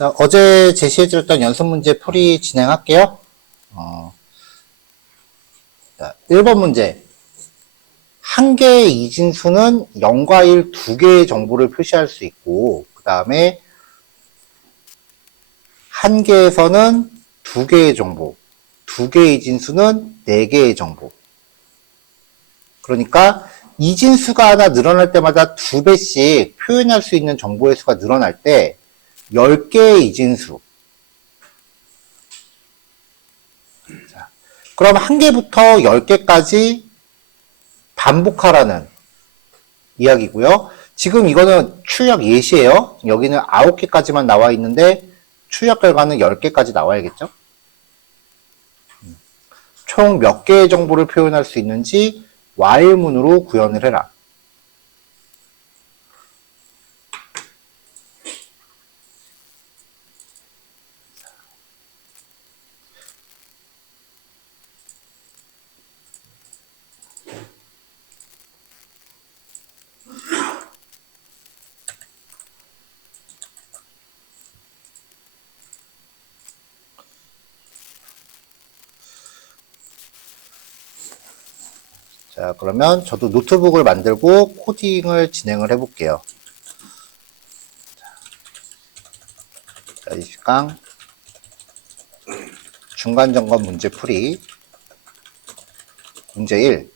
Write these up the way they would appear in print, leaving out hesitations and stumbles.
자, 어제 제시해드렸던 연습 문제 풀이 진행할게요. 자, 1번 문제. 한 개의 이진수는 0과 1 두 개의 정보를 표시할 수 있고, 그 다음에 한 개에서는 두 개의 정보, 두 개의 이진수는 네 개의 정보. 그러니까 이진수가 하나 늘어날 때마다 두 배씩 표현할 수 있는 정보의 수가 늘어날 때 10개의 이진수. 자, 그럼 한 개부터 10개까지 반복하라는 이야기고요. 지금 이거는 출력 예시예요. 여기는 9개까지만 나와 있는데 출력 결과는 10개까지 나와야겠죠. 총 몇 개의 정보를 표현할 수 있는지 while문으로 구현을 해라. 자, 그러면 저도 노트북을 만들고 코딩을 진행을 해볼게요. 자, 20강 중간점검 문제풀이 문제 1.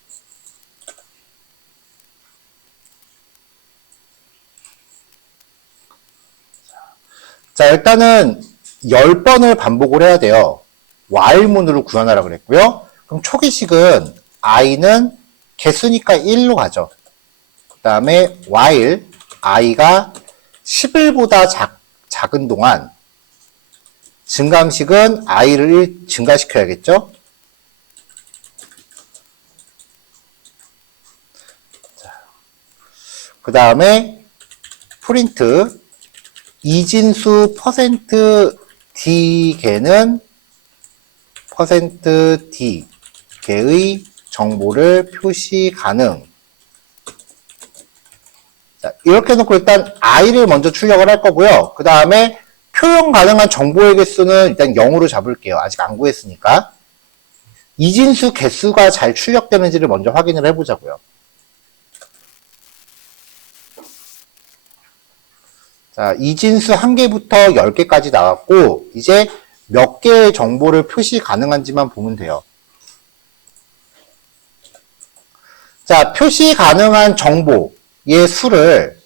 자, 일단은 10번을 반복을 해야 돼요. while문으로 구현하라 그랬고요. 그럼 초기식은 i는 개수니까 1로 가죠. 그 다음에 while i가 11보다 작은 동안 증감식은 i를 1 증가시켜야겠죠. 그 다음에 프린트 이진수 %d 개는 %d 개의 정보를 표시 가능. 자, 이렇게 놓고 일단 i를 먼저 출력을 할 거고요. 그 다음에 표현 가능한 정보의 개수는 일단 0으로 잡을게요. 아직 안 구했으니까. 이진수 개수가 잘 출력되는지를 먼저 확인을 해보자고요. 자, 이진수 1개부터 10개까지 나왔고, 이제 몇 개의 정보를 표시 가능한지만 보면 돼요. 자, 표시 가능한 정보의 수를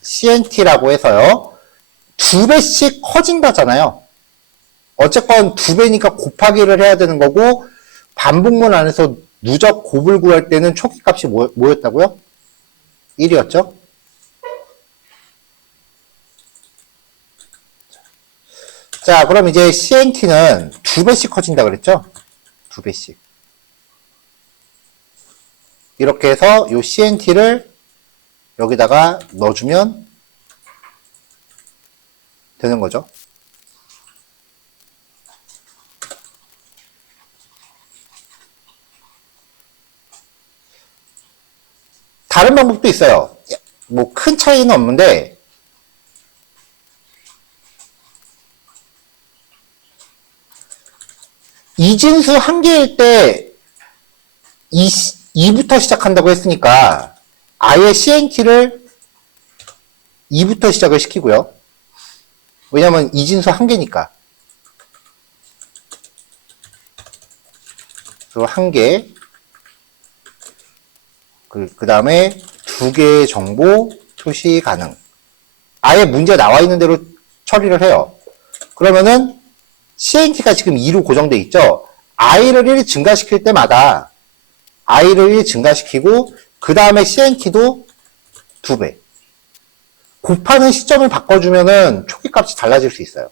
CNT라고 해서요. 2배씩 커진다잖아요. 어쨌건 2배니까 곱하기를 해야 되는 거고, 반복문 안에서 누적 곱을 구할 때는 초기값이 뭐였다고요? 1이었죠? 자, 그럼 이제 CNT는 2배씩 커진다 그랬죠? 2배씩. 이렇게 해서 이 CNT를 여기다가 넣어주면 되는 거죠. 다른 방법도 있어요. 뭐 큰 차이는 없는데 이진수 1개일 때 2부터 시작한다고 했으니까 아예 CNT를 2부터 시작을 시키고요. 왜냐면 이진수 1개니까. 그리고 1개. 그 다음에 2개의 정보 표시 가능. 아예 문제 나와 있는 대로 처리를 해요. 그러면은 CNT가 지금 2로 고정돼 있죠. i를 1 증가시킬 때마다 i를 1 증가시키고 그 다음에 CNT도 2배. 곱하는 시점을 바꿔주면은 초기값이 달라질 수 있어요.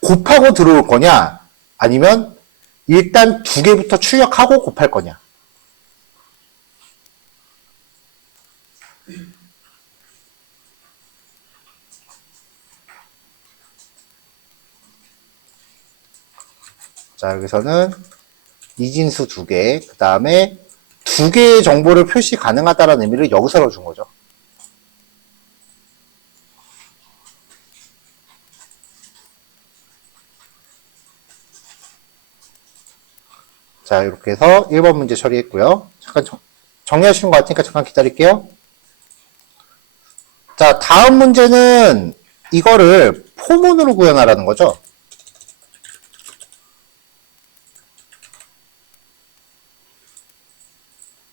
곱하고 들어올 거냐 아니면 일단 2개부터 출력하고 곱할 거냐. 자, 여기서는 이진수 2개, 그 다음에 두 개의 정보를 표시 가능하다는 의미를 여기서 준 거죠. 자, 이렇게 해서 1번 문제 처리했고요. 잠깐 정리하시는 것 같으니까 잠깐 기다릴게요. 자, 다음 문제는 이거를 포문으로 구현하라는 거죠.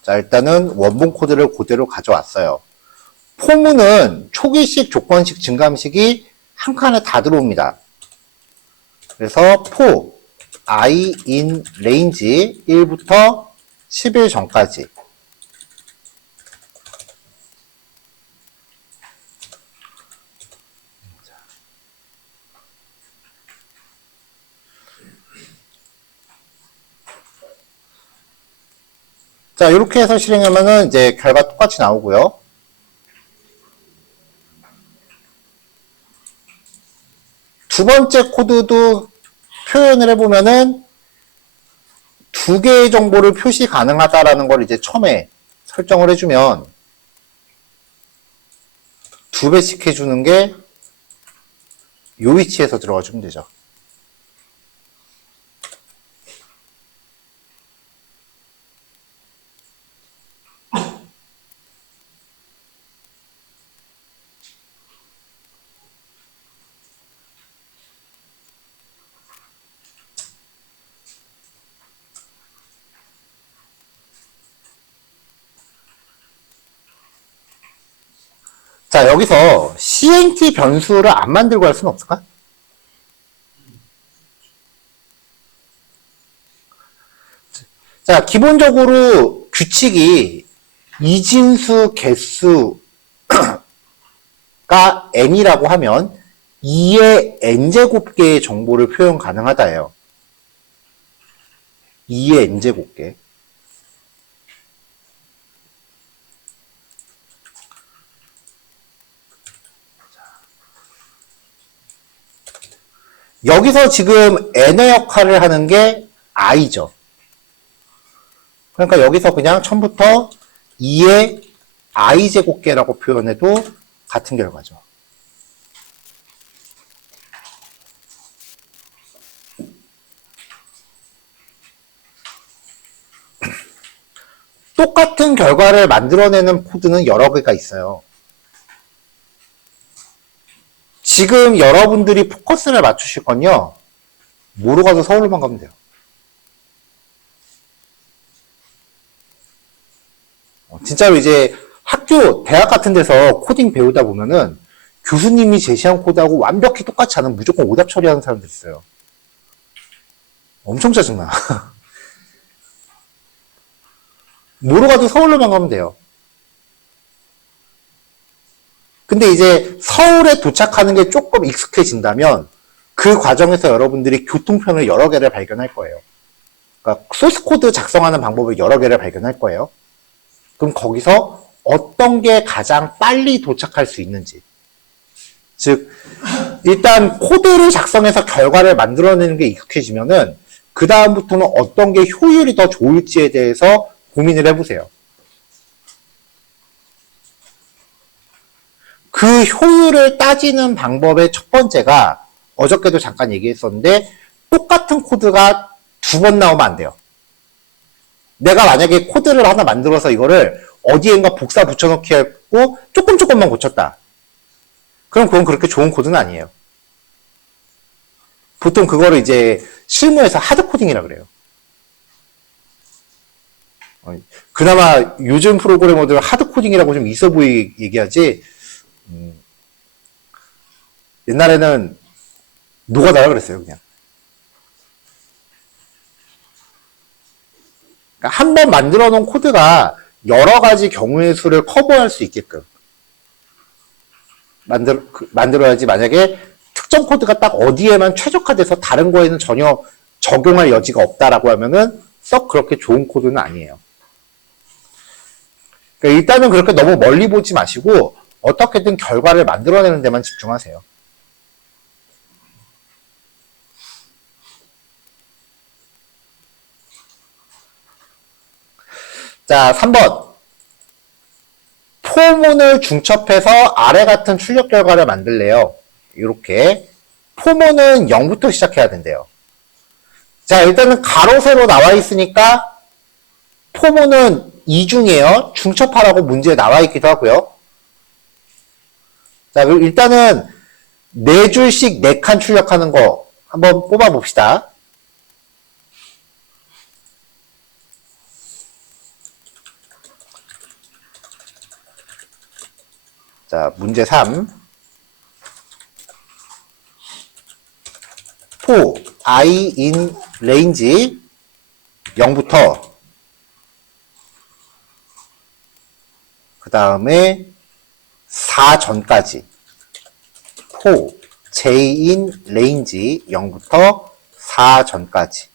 자, 일단은 원본 코드를 그대로 가져왔어요. 포문은 초기식, 조건식, 증감식이 한 칸에 다 들어옵니다. 그래서 i in range 1부터 11 전까지. 자, 이렇게 해서 실행하면은 이제 결과 똑같이 나오고요. 두 번째 코드도 표현을 해보면은 두 개의 정보를 표시 가능하다라는 걸 이제 처음에 설정을 해주면 두 배씩 해주는 게 이 위치에서 들어가 주면 되죠. 자, 여기서 CNT 변수를 안 만들고 할 수는 없을까? 자, 기본적으로 규칙이 이진수 개수가 n이라고 하면 2의 n제곱개의 정보를 표현 가능하다예요. 2의 n제곱개. 여기서 지금 n의 역할을 하는 게 i죠. 그러니까 여기서 그냥 처음부터 2의 i제곱개라고 표현해도 같은 결과죠. 똑같은 결과를 만들어내는 코드는 여러 개가 있어요. 지금 여러분들이 포커스를 맞추실 건요, 뭐로 가도 서울로만 가면 돼요. 진짜로 이제 학교, 대학 같은 데서 코딩 배우다 보면은 교수님이 제시한 코드하고 완벽히 똑같지 않으면 무조건 오답 처리하는 사람들 있어요. 엄청 짜증나. 뭐로 가도 서울로만 가면 돼요. 근데 이제 서울에 도착하는 게 조금 익숙해진다면 그 과정에서 여러분들이 교통편을 여러 개를 발견할 거예요. 그러니까 소스 코드 작성하는 방법을 여러 개를 발견할 거예요. 그럼 거기서 어떤 게 가장 빨리 도착할 수 있는지. 즉, 일단 코드를 작성해서 결과를 만들어내는 게 익숙해지면은 그 다음부터는 어떤 게 효율이 더 좋을지에 대해서 고민을 해보세요. 그 효율을 따지는 방법의 첫 번째가 어저께도 잠깐 얘기했었는데 똑같은 코드가 두 번 나오면 안 돼요. 내가 만약에 코드를 하나 만들어서 이거를 어디엔가 복사 붙여넣기 했고 조금만 고쳤다. 그럼 그건 그렇게 좋은 코드는 아니에요. 보통 그거를 이제 실무에서 하드코딩이라 그래요. 그나마 요즘 프로그래머들 하드코딩이라고 좀 있어 보이게 얘기하지, 옛날에는 노가다라 그랬어요, 그냥. 그러니까 한 번 만들어 놓은 코드가 여러 가지 경우의 수를 커버할 수 있게끔 만들어야지. 만약에 특정 코드가 딱 어디에만 최적화돼서 다른 거에는 전혀 적용할 여지가 없다라고 하면은 썩 그렇게 좋은 코드는 아니에요. 그러니까 일단은 그렇게 너무 멀리 보지 마시고 어떻게든 결과를 만들어내는 데만 집중하세요. 자, 3번. 포문을 중첩해서 아래 같은 출력 결과를 만들래요. 이렇게. 포문은 0부터 시작해야 된대요. 자, 일단은 가로, 세로 나와 있으니까 포문은 이중이에요. 중첩하라고 문제에 나와 있기도 하고요. 자, 그럼 일단은 4줄씩 4칸 출력하는 거 한번 뽑아봅시다. 자, 문제 3. 포, I in range 0부터 그 다음에 4 전까지 포, J in range 0부터 4 전까지.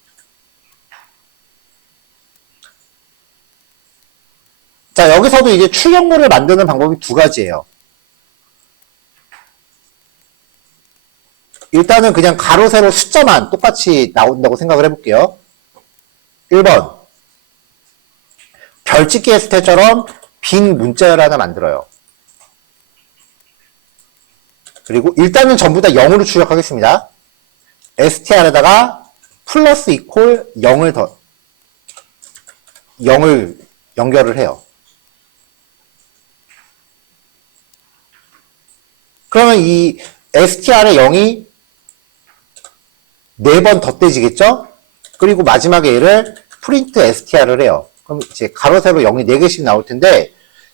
자, 여기서도 이제 출력물을 만드는 방법이 두 가지예요. 일단은 그냥 가로, 세로 숫자만 똑같이 나온다고 생각을 해볼게요. 1번. 별짓기 했을 때처럼 빈 문자열 하나 만들어요. 그리고 일단은 전부 다 0으로 출력하겠습니다. str에다가 플러스 이퀄 0을 연결을 해요. 그러면 이 str의 0이 4번 덧대지겠죠? 그리고 마지막에 얘를 프린트 str을 해요. 그럼 이제 가로, 세로 0이 4개씩 나올 텐데,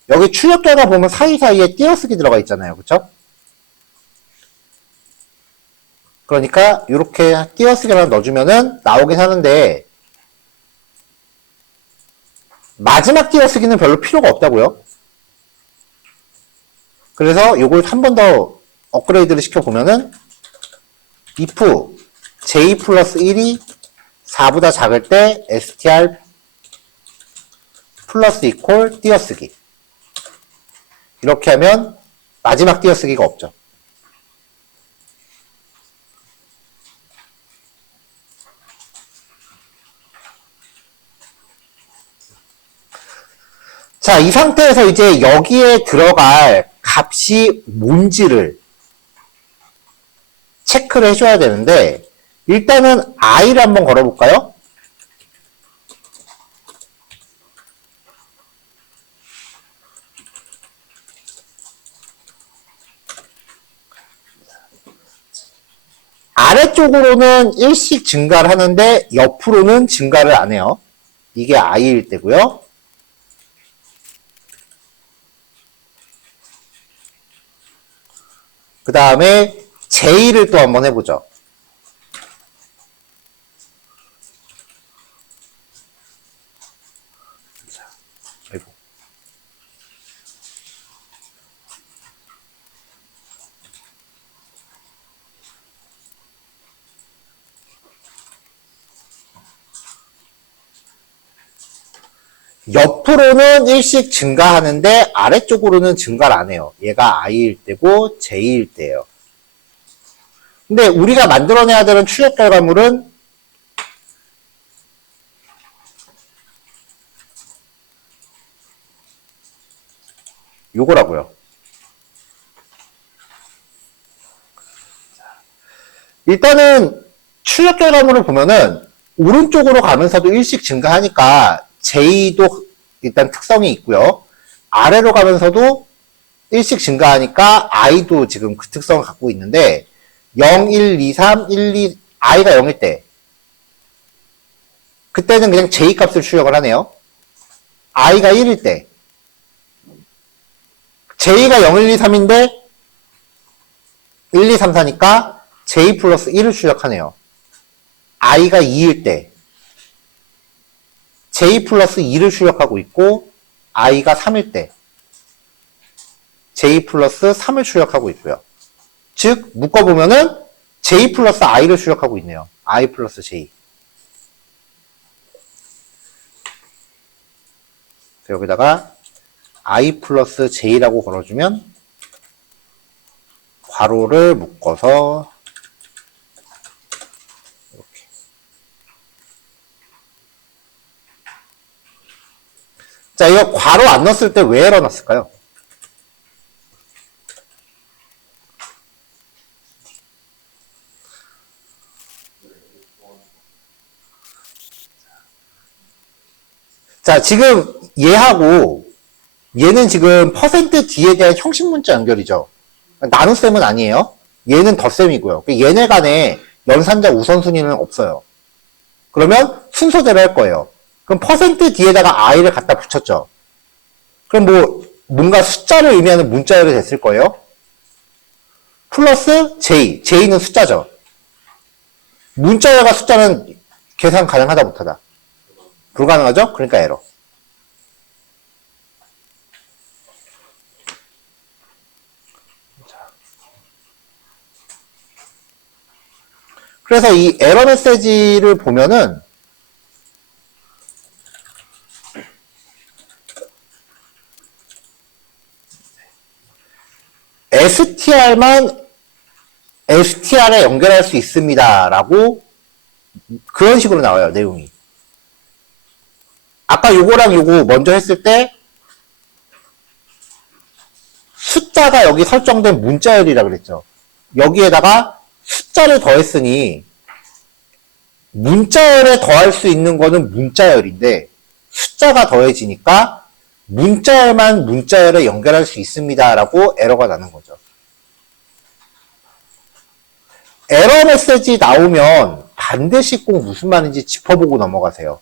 여기 출력 결과 보면 사이사이에 띄어쓰기 들어가 있잖아요. 그쵸? 그러니까, 이렇게 띄어쓰기만 넣어주면은 나오긴 하는데, 마지막 띄어쓰기는 별로 필요가 없다고요. 그래서 요걸 한 번 더 업그레이드를 시켜보면은, if j 플러스 1이 4보다 작을 때 str 플러스 이퀄 띄어쓰기. 이렇게 하면 마지막 띄어쓰기가 없죠. 자, 이 상태에서 이제 여기에 들어갈 값이 뭔지를 체크를 해줘야 되는데, 일단은 i를 한번 걸어볼까요? 아래쪽으로는 1씩 증가를 하는데 옆으로는 증가를 안 해요. 이게 i일 때고요. 그 다음에 j를 또 한번 해보죠. 옆으로는 1씩 증가하는데 아래쪽으로는 증가를 안 해요. 얘가 i일 때고 j일 때예요. 근데 우리가 만들어내야 되는 출력 결과물은 요거라고요. 일단은 출력 결과물을 보면은 오른쪽으로 가면서도 1씩 증가하니까 J도 일단 특성이 있고요. 아래로 가면서도 1씩 증가하니까 I도 지금 그 특성을 갖고 있는데 0, 1, 2, 3, 1, 2, I가 0일 때 그때는 그냥 J 값을 출력을 하네요. I가 1일 때 J가 0, 1, 2, 3인데 1, 2, 3, 4니까 J 플러스 1을 출력하네요. I가 2일 때 J 플러스 2를 출력하고 있고 I가 3일 때 J 플러스 3을 출력하고 있고요. 즉 묶어보면은 J 플러스 I를 출력하고 있네요. I 플러스 J. 여기다가 I 플러스 J라고 걸어주면 괄호를 묶어서 자, 이거 괄호 안 넣었을 때 왜 에러 났을까요? 자, 지금 얘하고 얘는 지금 퍼센트 D에 대한 형식 문자 연결이죠. 나눗셈은 아니에요. 얘는 덧셈이고요. 얘네 간에 연산자 우선순위는 없어요. 그러면 순서대로 할 거예요. 그럼 퍼센트 D에다가 I를 갖다 붙였죠. 그럼 뭔가 숫자를 의미하는 문자열이 됐을 거예요. 플러스 J. J는 숫자죠. 문자열과 숫자는 계산 가능하다 못하다. 불가능하죠? 그러니까 에러. 그래서 이 에러 메시지를 보면은 STR만 STR에 연결할 수 있습니다. 라고 그런 식으로 나와요. 내용이. 아까 요거랑 요거 먼저 했을 때 숫자가 여기 설정된 문자열이라 그랬죠. 여기에다가 숫자를 더했으니 문자열에 더할 수 있는 거는 문자열인데 숫자가 더해지니까 문자열만 문자열에 연결할 수 있습니다. 라고 에러가 나는 거죠. 에러 메시지 나오면 반드시 꼭 무슨 말인지 짚어보고 넘어가세요.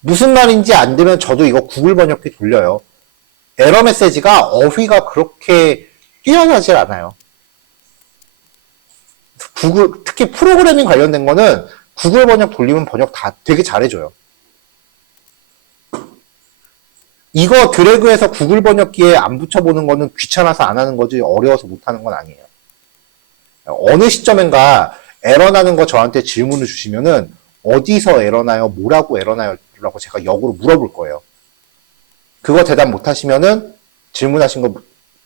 무슨 말인지 안 되면 저도 이거 구글 번역기 돌려요. 에러 메시지가 어휘가 그렇게 뛰어나질 않아요. 구글, 특히 프로그래밍 관련된 거는 구글 번역 돌리면 번역 다 되게 잘해줘요. 이거 드래그해서 구글 번역기에 안 붙여보는 거는 귀찮아서 안 하는 거지 어려워서 못 하는 건 아니에요. 어느 시점인가 에러 나는 거 저한테 질문을 주시면은 어디서 에러 나요? 뭐라고 에러 나요? 라고 제가 역으로 물어볼 거예요. 그거 대답 못 하시면은 질문하신 거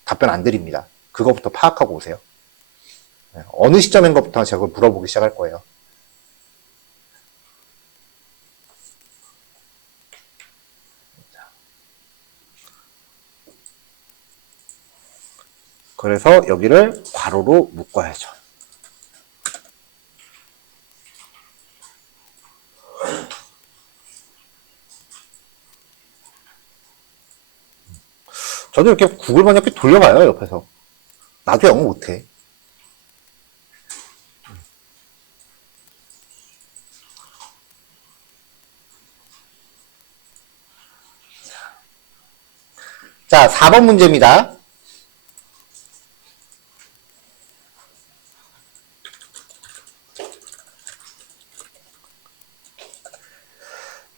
답변 안 드립니다. 그거부터 파악하고 오세요. 어느 시점인 것부터 제가 물어보기 시작할 거예요. 그래서 여기를 괄호로 묶어야죠. 저도 이렇게 구글 번역기 돌려봐요, 옆에서. 나도 영어 못해. 자, 4번 문제입니다.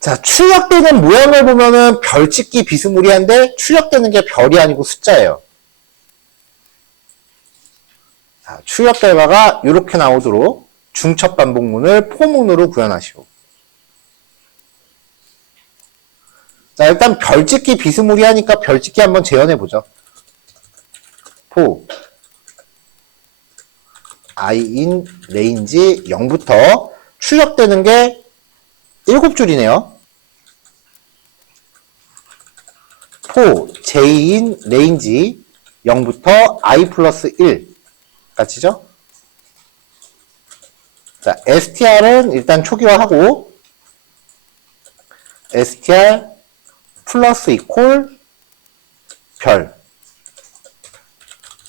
자, 출력되는 모양을 보면은 별 찍기 비스무리한데 출력되는 게 별이 아니고 숫자예요. 자, 출력 결과가 이렇게 나오도록 중첩 반복문을 포문으로 구현하시오. 자, 일단 별 찍기 비스무리하니까 별 찍기 한번 재현해보죠. 포 I in range 0부터 출력되는 게 7줄이네요. 포 j in range 0부터 i 플러스 1 같이죠? 자, str은 일단 초기화하고 str 플러스 이퀄 별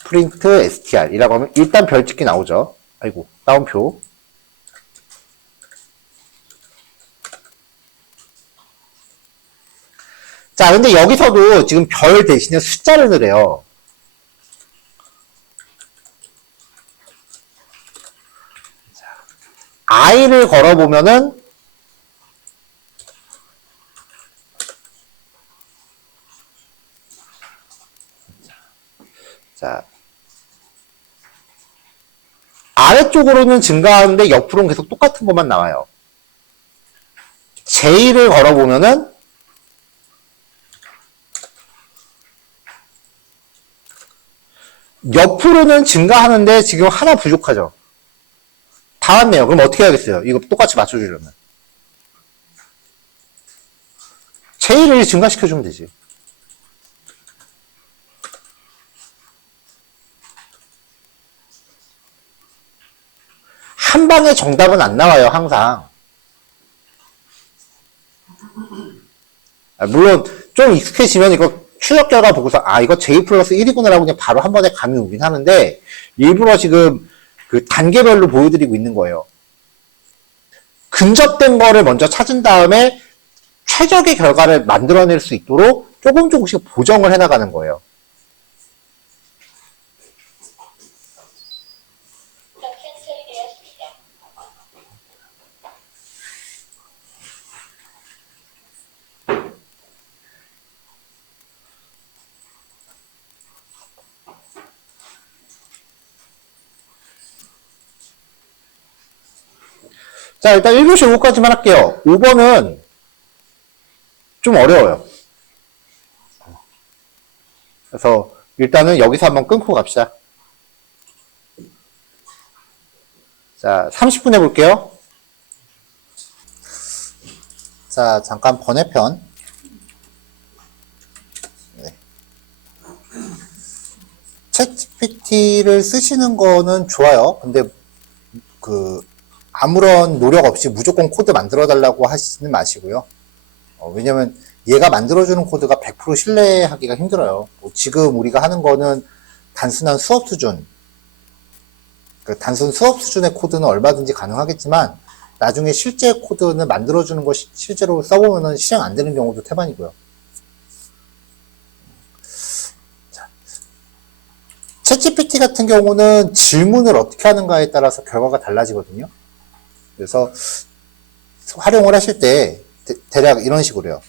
프린트 str 이라고 하면 일단 별 찍기 나오죠. 아이고, 따옴표. 자, 근데 여기서도 지금 별 대신에 숫자를 넣으래요. i를 걸어보면은 자, 아래쪽으로는 증가하는데 옆으로는 계속 똑같은 것만 나와요. j를 걸어보면은 옆으로는 증가하는데 지금 하나 부족하죠. 다 왔네요. 그럼 어떻게 하겠어요? 이거 똑같이 맞춰주려면. J를 증가시켜주면 되지. 한 방에 정답은 안 나와요, 항상. 물론, 좀 익숙해지면 이거 추적 결과 보고서, 아, 이거 J 플러스 1이구나라고 그냥 바로 한 번에 감이 오긴 하는데, 일부러 지금 그 단계별로 보여드리고 있는 거예요. 근접된 거를 먼저 찾은 다음에 최적의 결과를 만들어낼 수 있도록 조금씩 보정을 해나가는 거예요. 자, 일단 1교시 5까지만 할게요. 5번은 좀 어려워요. 그래서 일단은 여기서 한번 끊고 갑시다. 자, 30분 해볼게요. 자, 잠깐 번외편. 네. 챗GPT를 쓰시는 거는 좋아요. 근데 아무런 노력 없이 무조건 코드 만들어 달라고 하시는 마시고요. 왜냐면 얘가 만들어주는 코드가 100% 신뢰하기가 힘들어요. 지금 우리가 하는 거는 단순한 수업 수준, 단순 수업 수준의 코드는 얼마든지 가능하겠지만 나중에 실제 코드는 만들어주는 거 실제로 써보면 실행 안 되는 경우도 태반이고요. 챗GPT 같은 경우는 질문을 어떻게 하는가에 따라서 결과가 달라지거든요. 그래서 활용을 하실 때 대략 이런 식으로요.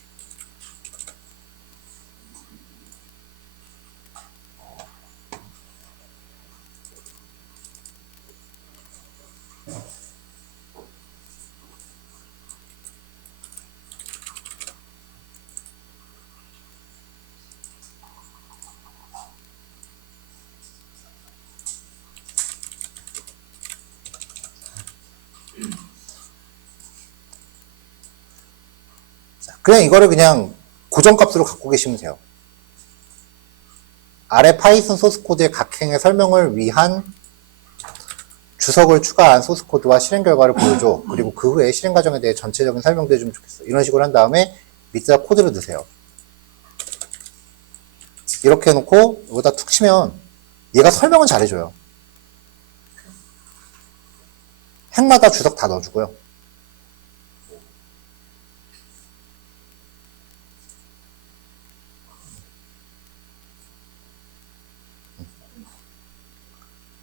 그냥 이거를 그냥 고정값으로 갖고 계시면 돼요. 아래 파이썬 소스코드의 각 행의 설명을 위한 주석을 추가한 소스코드와 실행 결과를 보여줘. 그리고 그 후에 실행 과정에 대해 전체적인 설명도 해주면 좋겠어. 이런 식으로 한 다음에 밑에다 코드를 넣으세요. 이렇게 해놓고 여기다 툭 치면 얘가 설명은 잘해줘요. 행마다 주석 다 넣어주고요.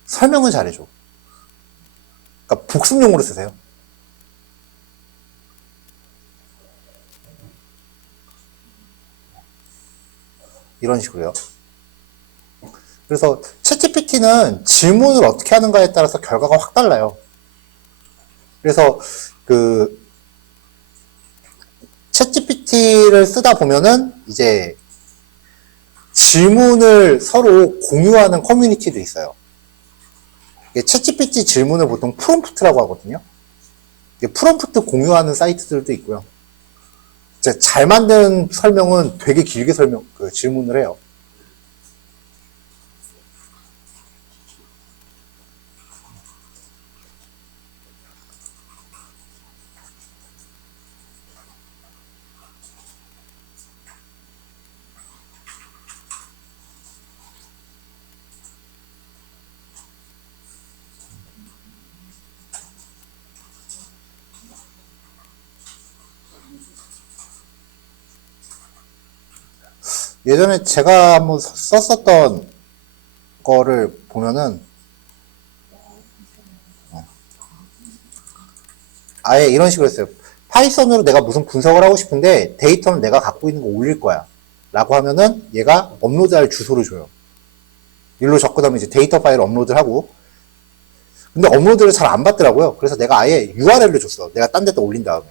설명은 잘해줘. 그러니까 복습용으로 쓰세요. 이런 식으로요. 그래서 챗GPT는 질문을 어떻게 하는가에 따라서 결과가 확 달라요. 그래서 챗GPT를 쓰다 보면은 이제 질문을 서로 공유하는 커뮤니티도 있어요. 챗GPT 질문을 보통 프롬프트라고 하거든요. 프롬프트 공유하는 사이트들도 있고요. 잘 만든 설명은 되게 길게 질문을 해요. 예전에 제가 한번 썼었던 거를 보면은 아예 이런 식으로 했어요. 파이썬으로 내가 무슨 분석을 하고 싶은데 데이터는 내가 갖고 있는 거 올릴 거야 라고 하면은 얘가 업로드할 주소를 줘요. 일로 접근하면 이제 데이터 파일을 업로드를 하고, 근데 업로드를 잘 안 받더라고요. 그래서 내가 아예 URL을 줬어. 내가 딴 데다 올린 다음에.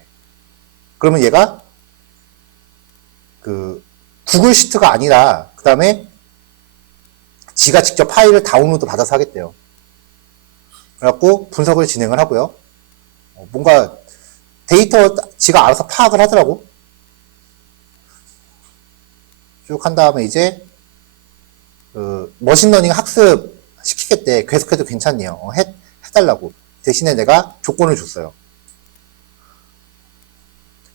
그러면 얘가 구글 시트가 아니라 그 다음에 지가 직접 파일을 다운로드 받아서 하겠대요. 그래갖고 분석을 진행을 하고요. 뭔가 데이터 지가 알아서 파악을 하더라고. 쭉 한 다음에 이제 그 머신러닝 학습 시키겠대. 계속해도 괜찮네요. 해달라고. 대신에 내가 조건을 줬어요.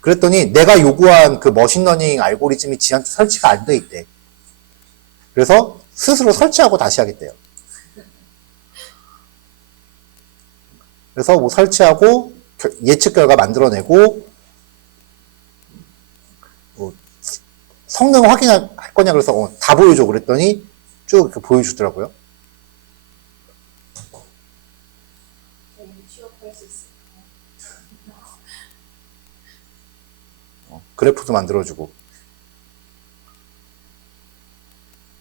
그랬더니 내가 요구한 그 머신러닝 알고리즘이 지한테 설치가 안 돼 있대. 그래서 스스로 설치하고 다시 하겠대요. 그래서 뭐 설치하고 예측 결과 만들어내고 뭐 성능 확인할 거냐 그래서 다 보여줘 그랬더니 쭉 이렇게 보여주더라고요. 그래프도 만들어주고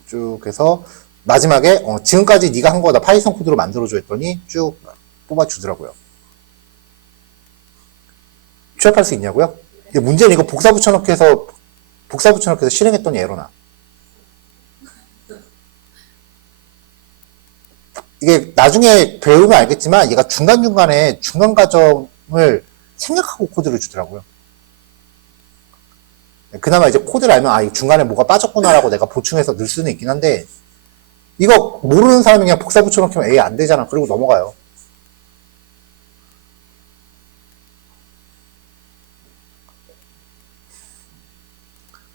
쭉 해서 마지막에 지금까지 네가 한 거다 파이썬 코드로 만들어줘 했더니 쭉 뽑아주더라고요. 취업할 수 있냐고요? 근데 문제는 이거 복사 붙여넣기 해서 실행했더니 에러나. 이게 나중에 배우면 알겠지만 얘가 중간중간에 중간 과정을 생략하고 코드를 주더라고요. 그나마 이제 코드를 알면 이 중간에 뭐가 빠졌구나라고 내가 보충해서 넣을 수는 있긴 한데 이거 모르는 사람이 그냥 복사 붙여넣기면 에이 안 되잖아. 그리고 넘어가요.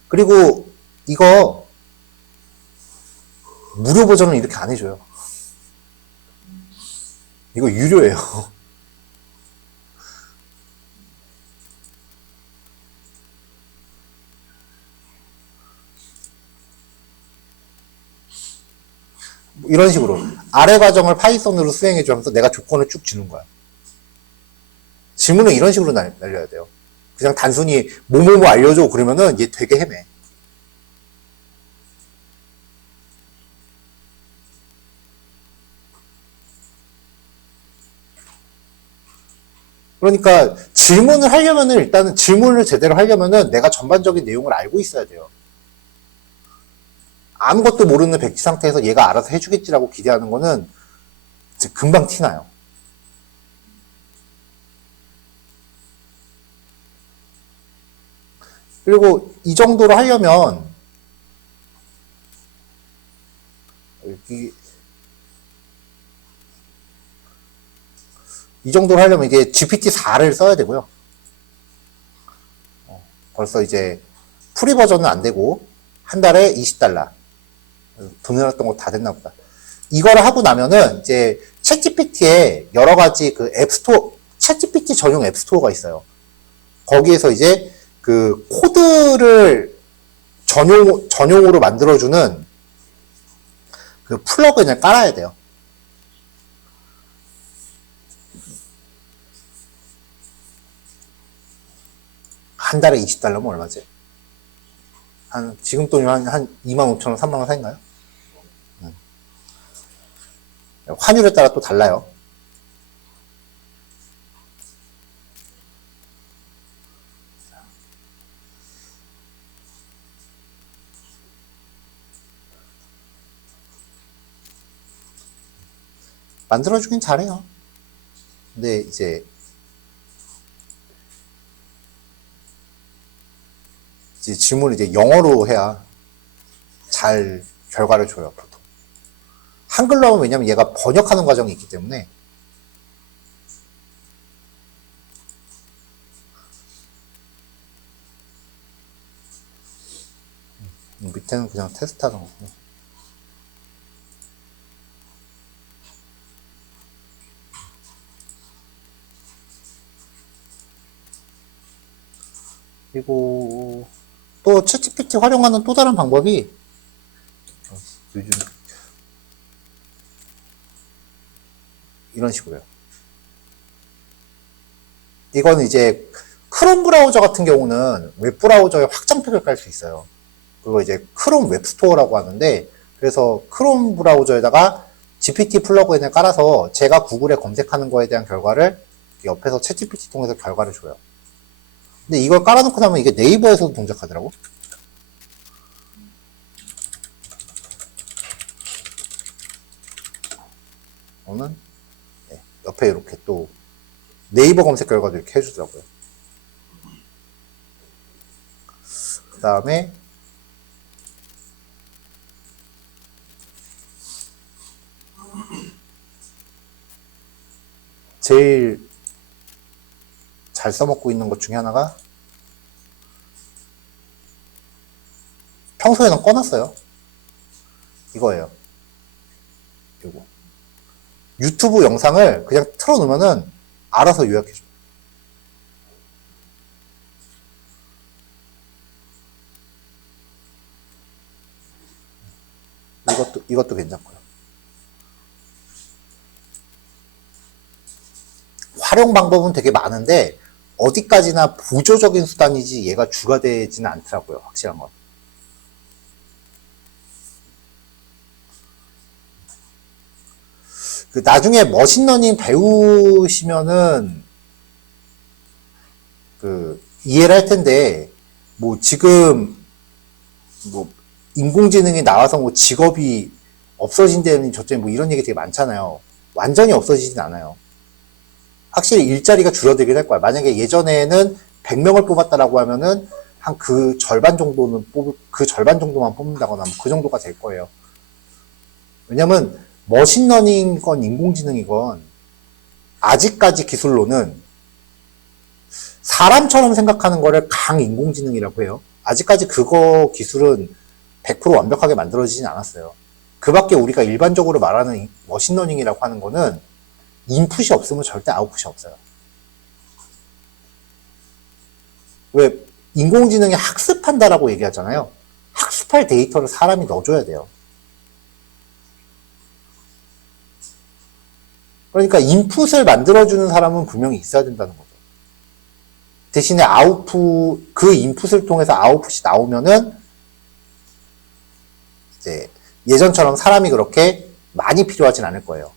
그리고 이거 무료 버전은 이렇게 안 해줘요. 이거 유료예요. 이런 식으로 아래 과정을 파이썬으로 수행해줘 하면서 내가 조건을 쭉 주는 거야. 질문은 이런 식으로 날려야 돼요. 그냥 단순히 뭐뭐뭐 알려줘 그러면은 얘 되게 헤매. 그러니까 질문을 하려면은 일단은 질문을 제대로 하려면은 내가 전반적인 내용을 알고 있어야 돼요. 아무것도 모르는 백지 상태에서 얘가 알아서 해주겠지라고 기대하는 거는 금방 티나요. 그리고 이 정도로 하려면 이 정도로 하려면 이게 GPT-4를 써야 되고요. 벌써 이제 프리 버전은 안 되고 한 달에 $20 돈 내놨던 거 다 됐나 보다. 이거를 하고 나면은 이제 챗GPT에 여러 가지 그 앱스토어, 챗GPT 전용 앱스토어가 있어요. 거기에서 이제 그 코드를 전용으로 만들어주는 그 플러그인을 깔아야 돼요. 한 달에 $20면 얼마지? 지금 돈이 한 25,000원, 30,000원 사이인가요? 환율에 따라 또 달라요. 만들어주긴 잘해요. 근데 이제 질문을 이제 영어로 해야 잘 결과를 줘요, 보통. 한글로 하면 왜냐면 얘가 번역하는 과정이 있기 때문에. 밑에는 그냥 테스트 하는 거고. 그리고 또 챗GPT 활용하는 또 다른 방법이 요즘 이런 식으로요. 이거는 이제 크롬 브라우저 같은 경우는 웹 브라우저에 확장팩을 깔 수 있어요. 그거 이제 크롬 웹스토어라고 하는데, 그래서 크롬 브라우저에다가 GPT 플러그인을 깔아서 제가 구글에 검색하는 거에 대한 결과를 옆에서 챗GPT 통해서 결과를 줘요. 근데 이걸 깔아놓고 나면 이게 네이버에서도 동작하더라고. 저는 옆에 이렇게 또 네이버 검색 결과도 이렇게 해주더라고요. 그 다음에 제일 잘 써먹고 있는 것 중에 하나가 평소에는 꺼놨어요. 이거예요. 이거. 유튜브 영상을 그냥 틀어놓으면은 알아서 요약해줘. 이것도 괜찮고요. 활용 방법은 되게 많은데 어디까지나 보조적인 수단이지 얘가 주가 되지는 않더라고요. 확실한 건. 그 나중에 머신러닝 배우시면은 그 이해를 할 텐데 뭐 지금 뭐 인공지능이 나와서 뭐 직업이 없어진다는 저쪽에 뭐 이런 얘기 되게 많잖아요. 완전히 없어지진 않아요. 확실히 일자리가 줄어들긴 할 거야. 만약에 예전에는 100명을 뽑았다라고 하면은 한 그 절반 정도는 그 절반 정도만 뽑는다거나 뭐 그 정도가 될 거예요. 왜냐면 머신러닝이건 인공지능이건 아직까지 기술로는 사람처럼 생각하는 거를 강인공지능이라고 해요. 아직까지 그거 기술은 100% 완벽하게 만들어지진 않았어요. 그 밖에 우리가 일반적으로 말하는 머신러닝이라고 하는 거는 인풋이 없으면 절대 아웃풋이 없어요. 왜 인공지능이 학습한다라고 얘기하잖아요. 학습할 데이터를 사람이 넣어줘야 돼요. 그러니까 인풋을 만들어주는 사람은 분명히 있어야 된다는 거죠. 대신에 아웃풋, 그 인풋을 통해서 아웃풋이 나오면은 이제 예전처럼 사람이 그렇게 많이 필요하진 않을 거예요.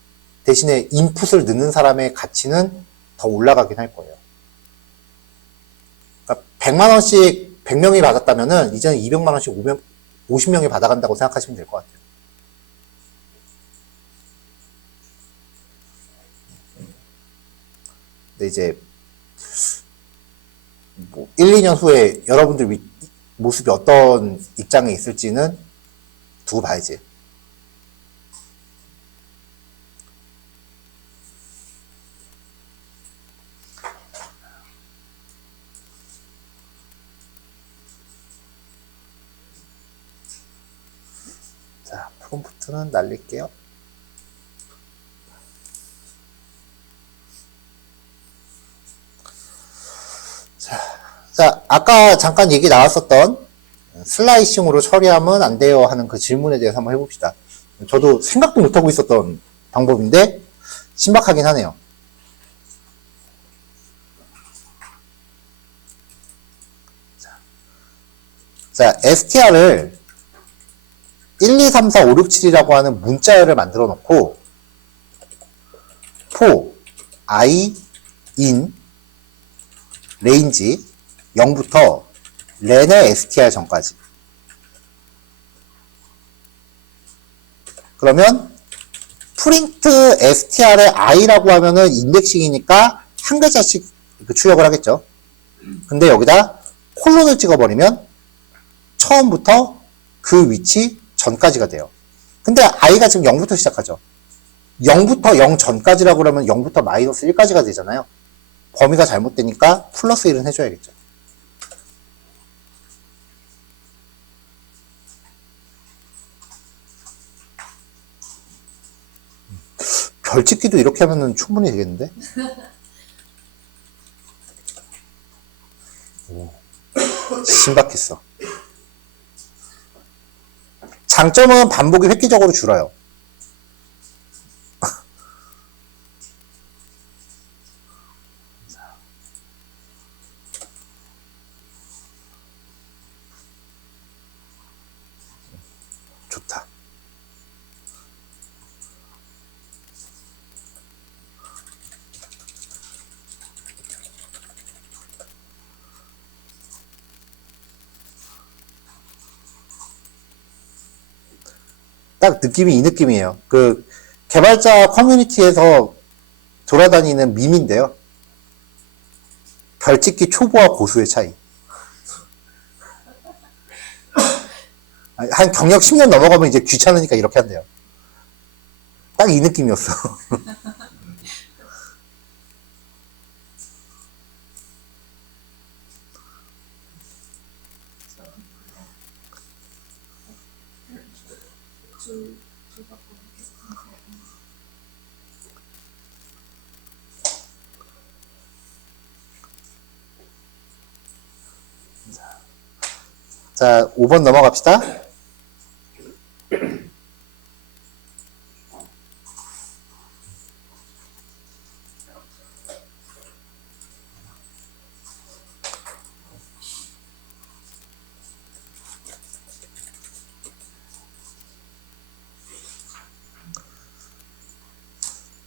대신에 인풋을 넣는 사람의 가치는 더 올라가긴 할 거예요. 그러니까 100만원씩 100명이 받았다면은 이제는 200만원씩 50명이 받아간다고 생각하시면 될 것 같아요. 근데 이제 뭐 1, 2년 후에 여러분들 모습이 어떤 입장에 있을지는 두고 봐야지. 자, 프롬프트는 날릴게요. 자, 아까 잠깐 얘기 나왔었던 슬라이싱으로 처리하면 안 돼요 하는 그 질문에 대해서 한번 해봅시다. 저도 생각도 못하고 있었던 방법인데 신박하긴 하네요. 자, str을 1, 2, 3, 4, 5, 6, 7이라고 하는 문자열을 만들어 놓고 for i in range 0부터 렌의 str 전까지. 그러면 프린트 str의 i라고 하면은 인덱싱이니까 한 글자씩 출력을 하겠죠. 근데 여기다 콜론을 찍어버리면 처음부터 그 위치 전까지가 돼요. 근데 i가 지금 0부터 시작하죠. 0부터 0 전까지라고 그러면 0부터 마이너스 1까지가 되잖아요. 범위가 잘못되니까 플러스 1은 해줘야겠죠. 별짓기도 이렇게 하면 충분히 되겠는데? 오, 신박했어. 장점은 반복이 획기적으로 줄어요. 좋다. 딱 느낌이 이 느낌이에요. 그 개발자 커뮤니티에서 돌아다니는 밈인데요. 별짓기 초보와 고수의 차이. 한 경력 10년 넘어가면 이제 귀찮으니까 이렇게 한대요. 딱 이 느낌이었어. 자, 5번 넘어갑시다.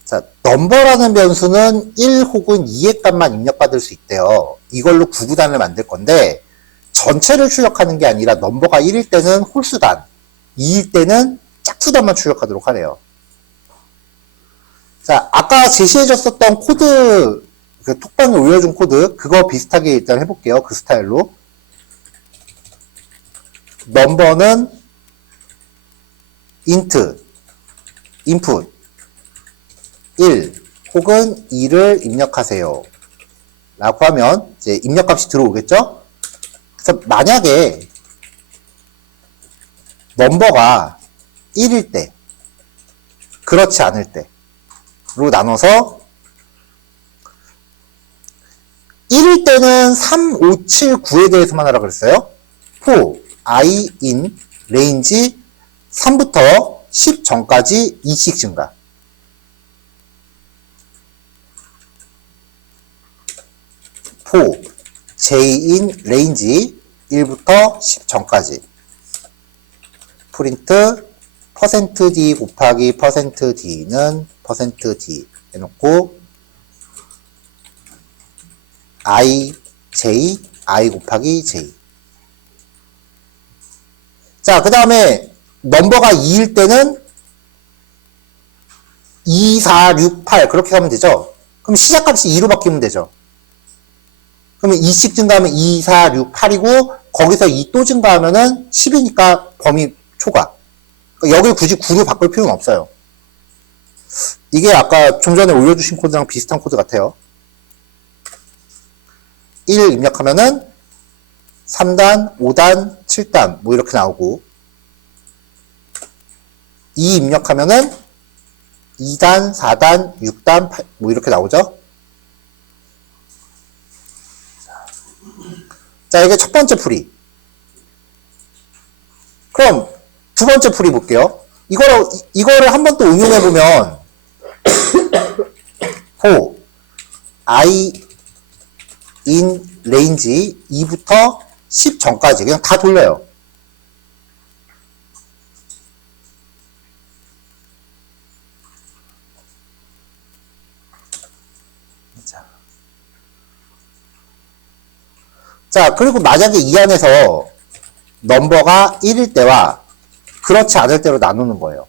자, 넘버라는 변수는 1 혹은 2의 값만 입력받을 수 있대요. 이걸로 구구단을 만들 건데 전체를 출력하는 게 아니라 넘버가 1일 때는 홀수단, 2일 때는 짝수단만 출력하도록 하래요. 자, 아까 제시해줬었던 코드, 그 톡방에 올려준 코드, 그거 비슷하게 일단 해볼게요. 그 스타일로. 넘버는 int, input 1 혹은 2를 입력하세요. 라고 하면 이제 입력값이 들어오겠죠? 그래서 만약에 넘버가 1일 때, 그렇지 않을 때로 나눠서 1일 때는 3, 5, 7, 9에 대해서만 하라 그랬어요. for i in range 3부터 10 전까지 2씩 증가. for j in range 1부터 10 전까지. 프린트 %d 곱하기 %d는 %d 해놓고 i, j, i 곱하기 j. 자, 그 다음에 넘버가 2일 때는 2, 4, 6, 8 그렇게 가면 되죠. 그럼 시작값이 2로 바뀌면 되죠. 그러면 2씩 증가하면 2, 4, 6, 8이고 거기서 2 또 증가하면은 10이니까 범위 초과. 그러니까 여길 굳이 9로 바꿀 필요는 없어요. 이게 아까 좀 전에 올려주신 코드랑 비슷한 코드 같아요. 1 입력하면은 3단, 5단, 7단 뭐 이렇게 나오고 2 입력하면은 2단, 4단, 6단, 8, 뭐 이렇게 나오죠. 자, 이게 첫 번째 풀이. 그럼 두 번째 풀이 볼게요. 이거를 한 번 또 응용해보면 for i in range 2부터 10 전까지 그냥 다 돌려요. 자, 그리고 만약에 이 안에서 넘버가 1일 때와 그렇지 않을 때로 나누는 거예요.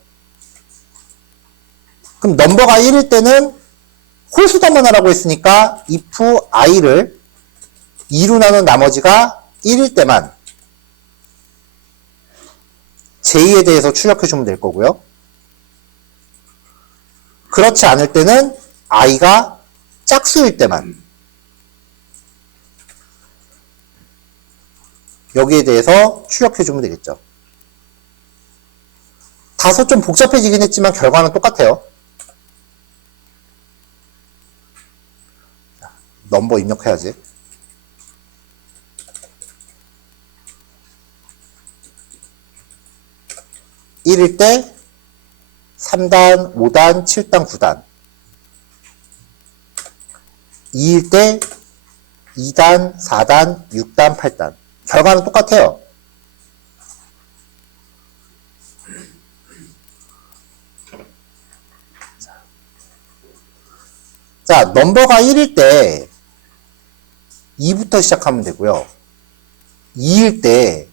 그럼 넘버가 1일 때는 홀수단만 하라고 했으니까 if i를 2로 나눈 나머지가 1일 때만 j에 대해서 출력해주면 될 거고요. 그렇지 않을 때는 i가 짝수일 때만 여기에 대해서 출력해주면 되겠죠. 다소 좀 복잡해지긴 했지만 결과는 똑같아요. 넘버 입력해야지. 1일 때 3단, 5단, 7단, 9단. 2일 때 2단, 4단, 6단, 8단. 결과는 똑같아요. 자, 넘버가 1일 때 2부터 시작하면 되고요. 1일 때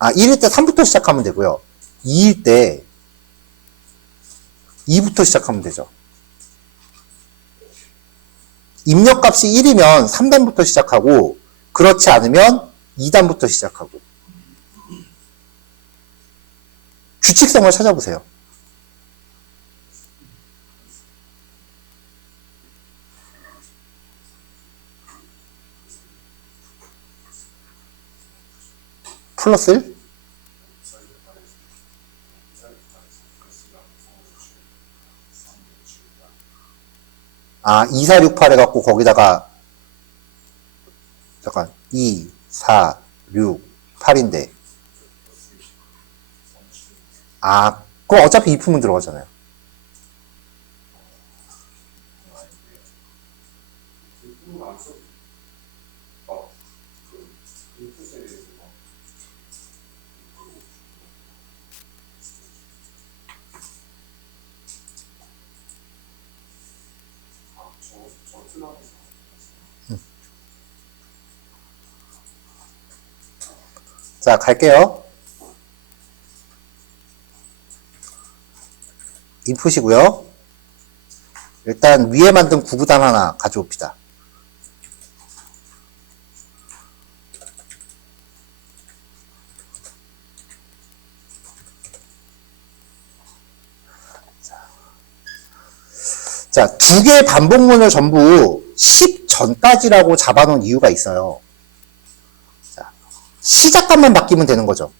3부터 시작하면 되고요. 2일 때 2부터 시작하면 되죠. 입력값이 1이면 3단부터 시작하고 그렇지 않으면 2단부터 시작하고 규칙성을 찾아보세요. 플러스 1? 아, 2468 해갖고 거기다가 잠깐 2, 4, 6, 8인데 아, 그럼 어차피 이품은 들어가잖아요. 자, 갈게요. 인풋이고요. 일단 위에 만든 구구단 하나 가져옵시다. 자, 두 개의 반복문을 전부 10 전까지라고 잡아놓은 이유가 있어요. 자, 시작값만 바뀌면 되는 거죠.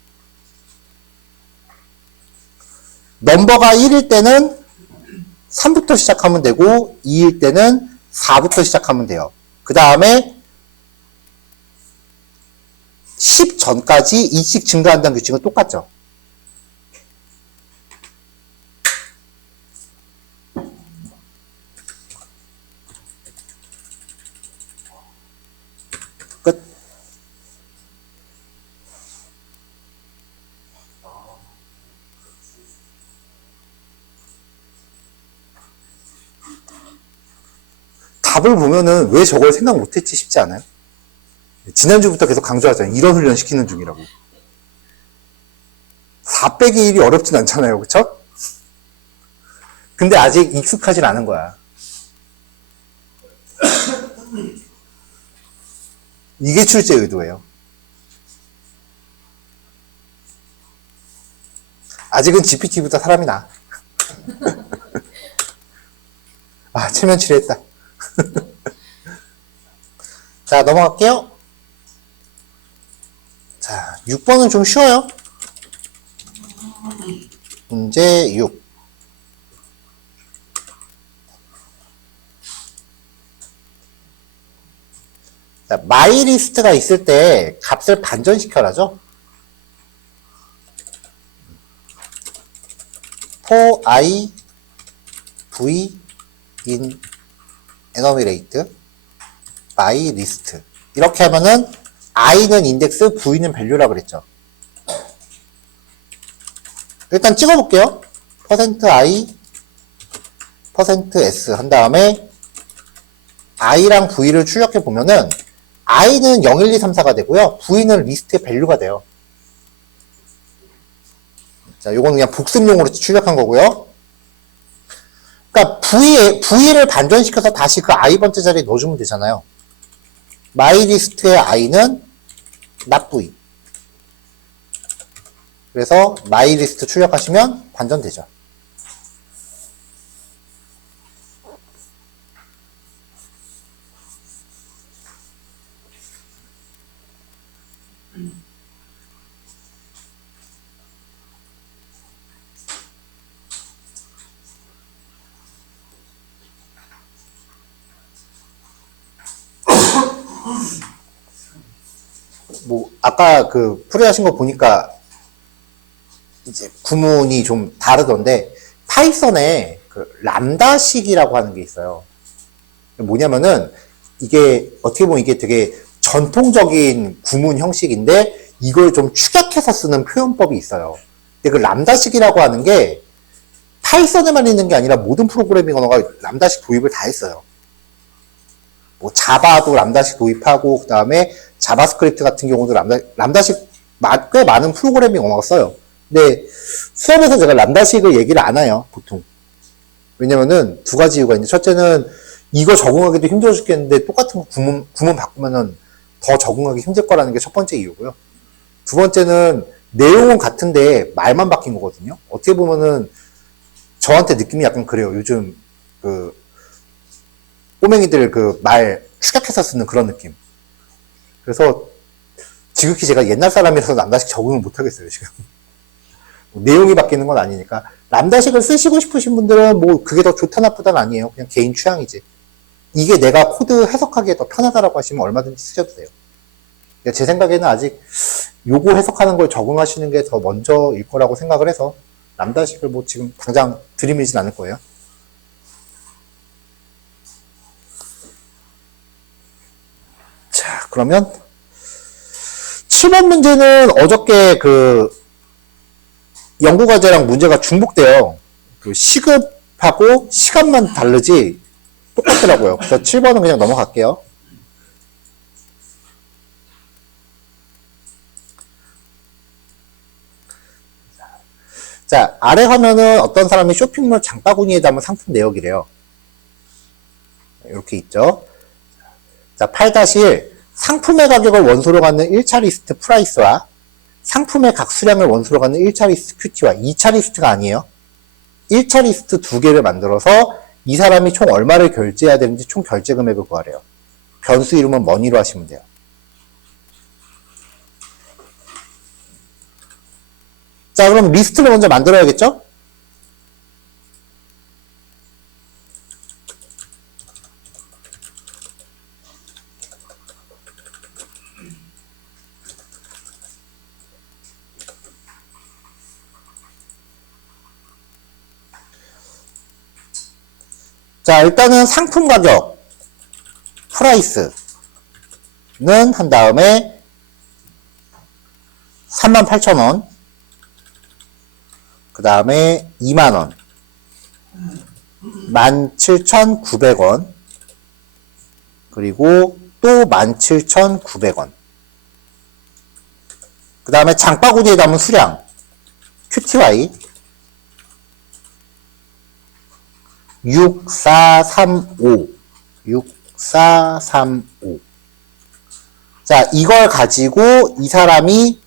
넘버가 1일 때는 3부터 시작하면 되고 2일 때는 4부터 시작하면 돼요. 그 다음에 10 전까지 2씩 증가한다는 규칙은 똑같죠. 끝. 답을 보면은 왜 저걸 생각 못했지 싶지 않아요? 지난주부터 계속 강조하잖아요. 이런 훈련 시키는 중이라고. 4 빼기 1이 어렵진 않잖아요. 그쵸? 근데 아직 익숙하진 않은 거야. 이게 출제 의도예요. 아직은 GPT보다 사람이 나아. 아, 체면치레했다. 자, 넘어갈게요. 자, 6번은 좀 쉬워요. 문제 6. 자, 마이리스트가 있을 때 값을 반전시켜라죠. for i v in enumerate by list 이렇게 하면은 i는 인덱스, v는 밸류라 그랬죠. 일단 찍어볼게요. %i %s 한 다음에 i랑 v를 출력해 보면은 i는 0, 1, 2, 3, 4가 되고요. v는 리스트의 밸류가 돼요. 자, 요건 그냥 복습용으로 출력한 거고요. 그러니까 v를 반전시켜서 다시 그 i번째 자리에 넣어주면 되잖아요. 마이리스트의 i는 not v. 그래서 마이리스트 출력하시면 반전되죠. 뭐 아까 그 풀이하신 거 보니까 이제 구문이 좀 다르던데 파이썬에 그 람다식이라고 하는 게 있어요. 뭐냐면은 이게 어떻게 보면 이게 되게 전통적인 구문 형식인데 이걸 좀 축약해서 쓰는 표현법이 있어요. 근데 그 람다식이라고 하는 게 파이썬에만 있는 게 아니라 모든 프로그래밍 언어가 람다식 도입을 다 했어요. 뭐 자바도 람다식 도입하고 그 다음에 자바스크립트 같은 경우도 람다식 꽤 많은 프로그래밍 언어가 써요. 근데 수업에서 제가 람다식을 얘기를 안 해요, 보통. 왜냐면은 두 가지 이유가 있는데, 첫째는 이거 적응하기도 힘들어 죽겠는데 똑같은 거 구문 바꾸면은 더 적응하기 힘들 거라는 게 첫 번째 이유고요. 두 번째는 내용은 같은데 말만 바뀐 거거든요. 어떻게 보면은 저한테 느낌이 약간 그래요. 요즘 그 꼬맹이들 그 말 축약해서 쓰는 그런 느낌. 그래서 지극히 제가 옛날 사람이라서 남다식 적응을 못 하겠어요, 지금. 내용이 바뀌는 건 아니니까. 남다식을 쓰시고 싶으신 분들은 뭐 그게 더 좋다 나쁘다는 아니에요. 그냥 개인 취향이지. 이게 내가 코드 해석하기에 더 편하다라고 하시면 얼마든지 쓰셔도 돼요. 제 생각에는 아직 요거 해석하는 걸 적응하시는 게 더 먼저일 거라고 생각을 해서 남다식을 뭐 지금 당장 들이밀진 않을 거예요. 자, 그러면 7번 문제는 어저께 그 연구과제랑 문제가 중복돼요. 그 시급하고 시간만 다르지 똑같더라고요. 그래서 7번은 그냥 넘어갈게요. 자, 아래 화면은 어떤 사람이 쇼핑몰 장바구니에 담은 상품 내역이래요. 이렇게 있죠. 자, 8-1 상품의 가격을 원소로 갖는 1차 리스트 프라이스와 상품의 각 수량을 원소로 갖는 1차 리스트 큐티와 2차 리스트가 아니에요. 1차 리스트 두 개를 만들어서 이 사람이 총 얼마를 결제해야 되는지 총 결제 금액을 구하래요. 변수 이름은 머니로 하시면 돼요. 자, 그럼 리스트를 먼저 만들어야겠죠? 자, 일단은 상품 가격, 프라이스는 한 다음에 38,000원, 그 다음에 2만원, 17,900원, 그리고 또 17,900원. 그 다음에 장바구니에 담은 수량, QTY, 6435. 6435. 자, 이걸 가지고 이 사람이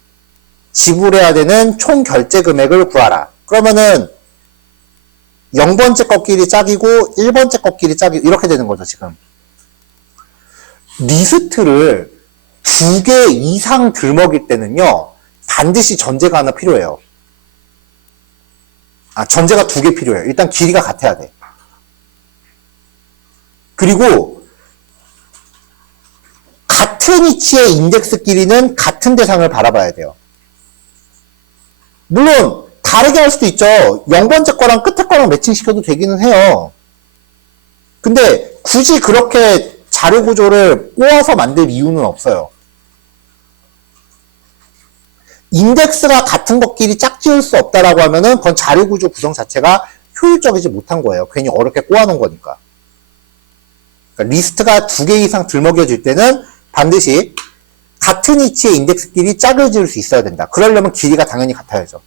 지불해야 되는 총 결제 금액을 구하라. 그러면은 0번째 것끼리 짝이고 1번째 것끼리 짝이고 이렇게 되는 거죠, 지금. 리스트를 2개 이상 들먹일 때는요, 반드시 전제가 하나 필요해요. 전제가 2개 필요해요. 일단 길이가 같아야 돼. 그리고 같은 위치의 인덱스 길이는 같은 대상을 바라봐야 돼요. 물론 다르게 할 수도 있죠. 0번째 거랑 끝에 거랑 매칭시켜도 되기는 해요. 근데 굳이 그렇게 자료 구조를 꼬아서 만들 이유는 없어요. 인덱스가 같은 것끼리 짝지을 수 없다라고 하면은 그건 자료 구조 구성 자체가 효율적이지 못한 거예요. 괜히 어렵게 꼬아놓은 거니까. 그러니까 리스트가 2개 이상 들먹여질 때는 반드시 같은 위치의 인덱스끼리 짝을 지을 수 있어야 된다. 그러려면 길이가 당연히 같아야죠.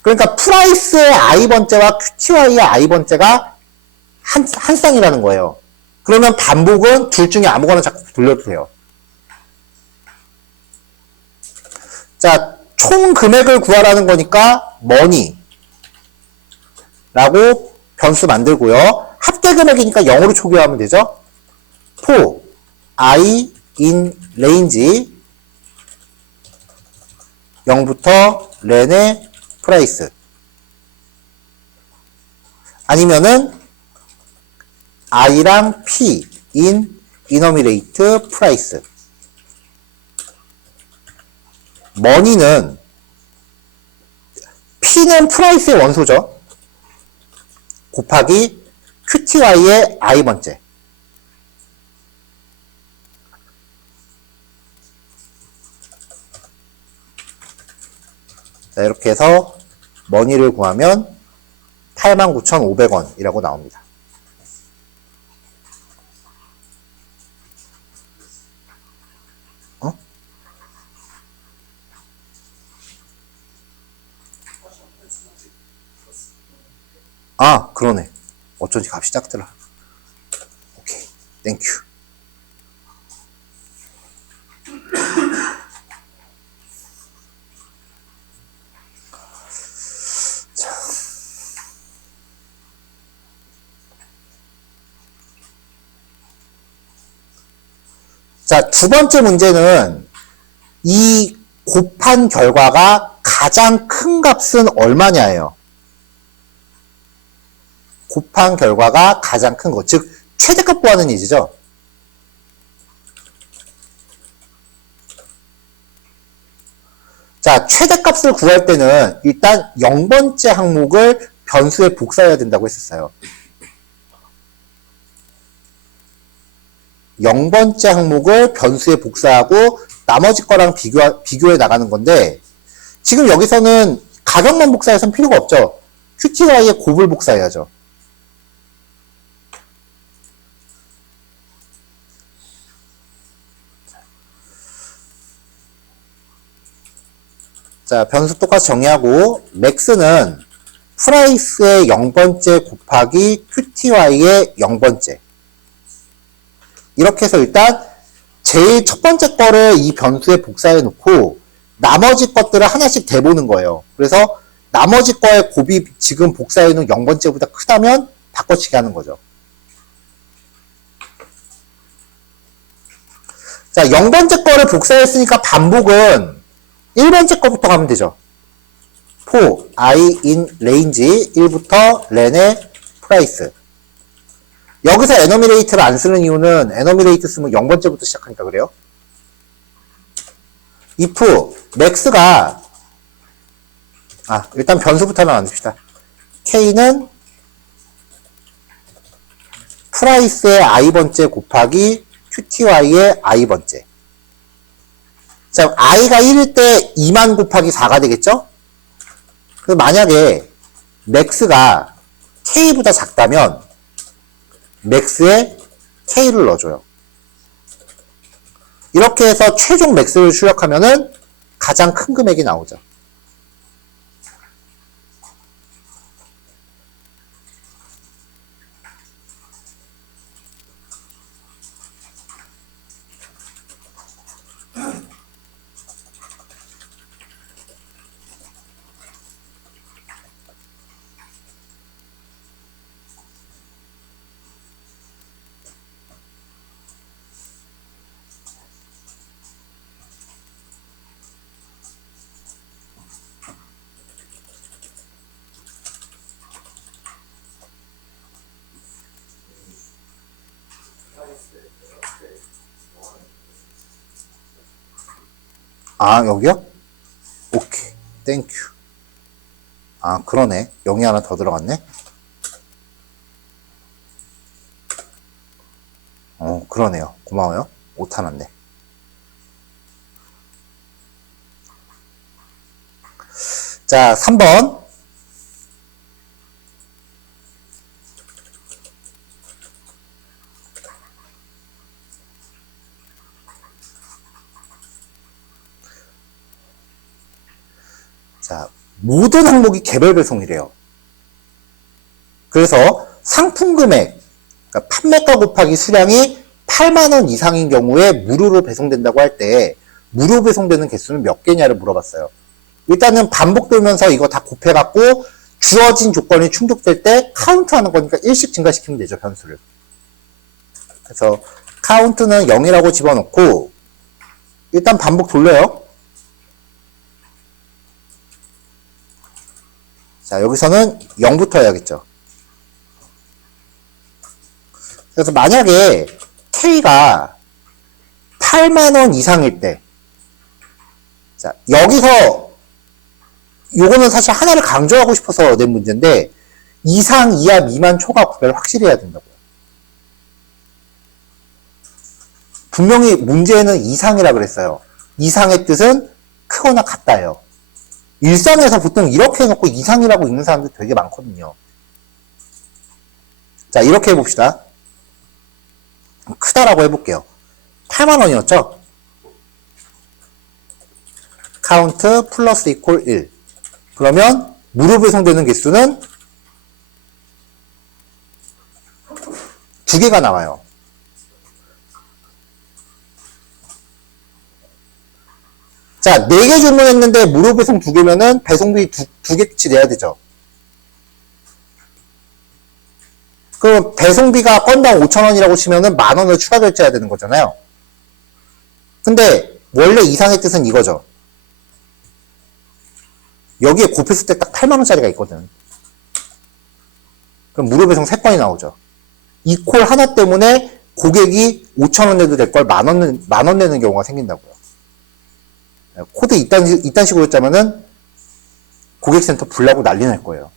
그러니까 프라이스의 i번째와 QTY의 i번째가 한 쌍이라는 거예요. 그러면 반복은 둘 중에 아무거나 자꾸 돌려도 돼요. 자, 총 금액을 구하라는 거니까 머니 라고 변수 만들고요. 합계 금액이니까 0으로 초기화하면 되죠. for i in range 0부터 렌의 프라이스 아니면은 i랑 p in 이너미레이트 프라이스. 머니는 p는 프라이스의 원소죠. 곱하기 QTY의 i번째. 자, 이렇게 해서 머니를 구하면 89,500원이라고 나옵니다. 그러네. 어쩐지 값이 작더라. 오케이, 땡큐. 자, 두 번째 문제는 이 곱한 결과가 가장 큰 값은 얼마냐예요. 곱한 결과가 가장 큰 것, 즉 최대값 구하는 얘기죠. 자, 최대값을 구할 때는 일단 0번째 항목을 변수에 복사해야 된다고 했었어요. 0번째 항목을 변수에 복사하고 나머지 거랑 비교해 나가는 건데, 지금 여기서는 가격만 복사해서는 필요가 없죠. QTY의 곱을 복사해야죠. 자, 변수 똑같이 정의하고, max는 프라이스의 0번째 곱하기 QTY의 0번째. 이렇게 해서 일단 제일 첫 번째 거를 이 변수에 복사해 놓고 나머지 것들을 하나씩 대보는 거예요. 그래서 나머지 거의 곱이 지금 복사해 놓은 0번째보다 크다면 바꿔치기 하는 거죠. 자, 0번째 거를 복사했으니까 반복은 1번째 거부터 가면 되죠. for i in range 1부터 len의 price. 여기서 에너미레이트를 안 쓰는 이유는 에너미레이트 쓰면 0번째부터 시작하니까 그래요. if max가 일단 변수부터만 만듭시다. k는 프라이스의 i번째 곱하기 qty의 i번째. 자, i가 1일 때 2만 곱하기 4가 되겠죠? 그래서 만약에 max가 k보다 작다면 max에 k를 넣어줘요. 이렇게 해서 최종 max를 출력하면은 가장 큰 금액이 나오죠. 여기요? 오케이, 땡큐. 그러네. 0이 하나 더 들어갔네. 그러네요. 고마워요. 오타 났네. 자, 3번. 자, 모든 항목이 개별 배송이래요. 그래서 상품 금액, 그러니까 판매가 곱하기 수량이 8만원 이상인 경우에 무료로 배송된다고 할 때 무료 배송되는 개수는 몇 개냐를 물어봤어요. 일단은 반복 돌면서 이거 다 곱해갖고 주어진 조건이 충족될 때 카운트하는 거니까 1씩 증가시키면 되죠, 변수를. 그래서 카운트는 0이라고 집어넣고 일단 반복 돌려요. 자, 여기서는 0부터 해야겠죠. 그래서 만약에 K가 8만원 이상일 때, 자, 여기서 요거는 사실 하나를 강조하고 싶어서 낸 문제인데 이상, 이하, 미만, 초과 구별을 확실히 해야 된다고요. 분명히 문제에는 이상이라 그랬어요. 이상의 뜻은 크거나 같다예요. 일상에서 보통 이렇게 해놓고 이상이라고 읽는 사람들 되게 많거든요. 자, 이렇게 해봅시다. 크다라고 해볼게요. 8만원이었죠? 카운트 플러스 이퀄 1. 그러면 무료 배송되는 개수는 두 개가 나와요. 자, 4개 주문했는데 무료 배송 2개면은 배송비 두 개치 내야 되죠. 그럼 배송비가 건당 5,000원이라고 치면은 10,000원을 추가 결제해야 되는 거잖아요. 근데 원래 이상의 뜻은 이거죠. 여기에 곱했을 때 딱 80,000원짜리가 있거든. 그럼 무료 배송 3건이 나오죠. 이 콜 하나 때문에 고객이 5,000원 내도 될 걸 10,000원 내는 경우가 생긴다고요. 코드 이딴 식으로 짜면은 고객센터 불나고 난리 날 거예요.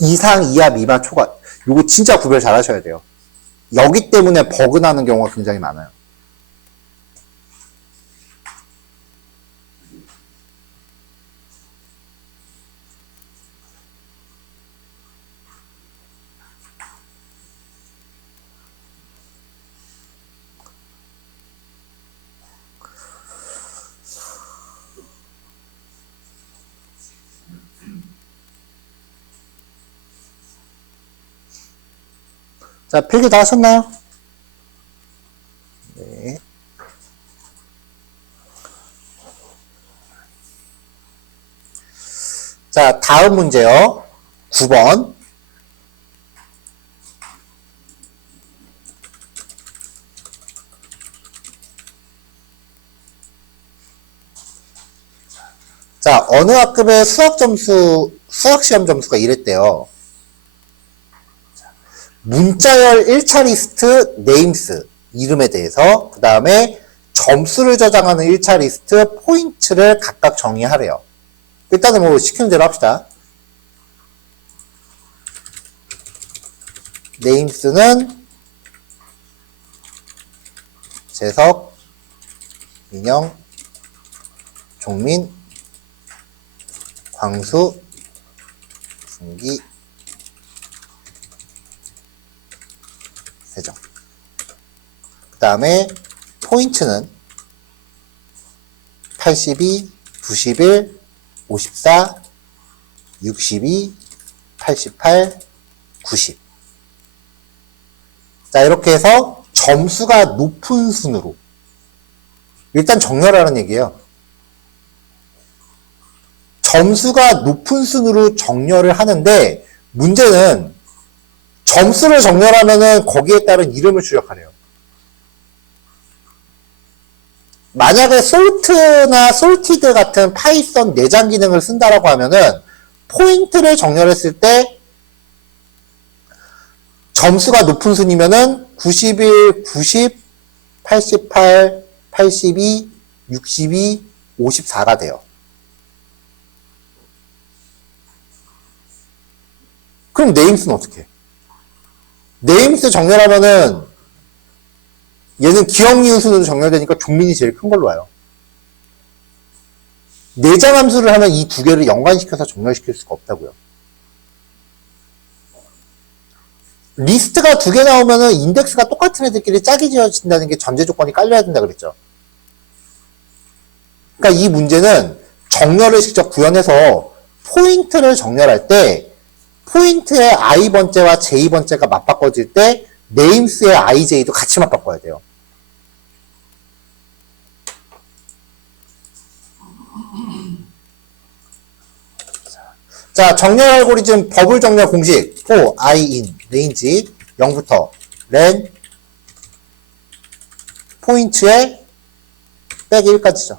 이상, 이하, 미만, 초과. 요거 진짜 구별 잘 하셔야 돼요. 여기 때문에 버그 나는 경우가 굉장히 많아요. 자, 필기 다 하셨나요? 네. 자, 다음 문제요. 9번. 자, 어느 학급의 수학시험 점수가 이랬대요. 문자열 1차 리스트 네임스, 이름에 대해서, 그 다음에 점수를 저장하는 1차 리스트 포인트를 각각 정의하래요. 일단은 뭐 시키는 대로 합시다. 네임스는 재석, 민영, 종민, 광수, 승기, 세정. 그 다음에 포인트는 82, 91, 54, 62, 88, 90. 자, 이렇게 해서 점수가 높은 순으로 일단 정렬하라는 얘기예요. 점수가 높은 순으로 정렬을 하는데 문제는 점수를 정렬하면은 거기에 따른 이름을 출력하래요. 만약에 솔트나 솔티드 같은 파이썬 내장 기능을 쓴다라고 하면은 포인트를 정렬했을 때 점수가 높은 순이면은 91, 90, 88, 82, 62, 54가 돼요. 그럼 네임스는 어떻게 해? 네임스 정렬하면은 얘는 기억 니은 순으로 정렬되니까 종민이 제일 큰 걸로 와요. 내장 함수를 하면 이 두 개를 연관시켜서 정렬시킬 수가 없다고요. 리스트가 2개 나오면은 인덱스가 똑같은 애들끼리 짝이 지어진다는 게 전제 조건이 깔려야 된다 그랬죠. 그러니까 이 문제는 정렬을 직접 구현해서 포인트를 정렬할 때 포인트의 i번째와 j번째가 맞바꿔질 때 네임스의 ij도 같이 맞바꿔야 돼요. 자, 정렬 알고리즘 버블 정렬 공식 for i in range 0부터 len 포인트에 빼기 1까지죠.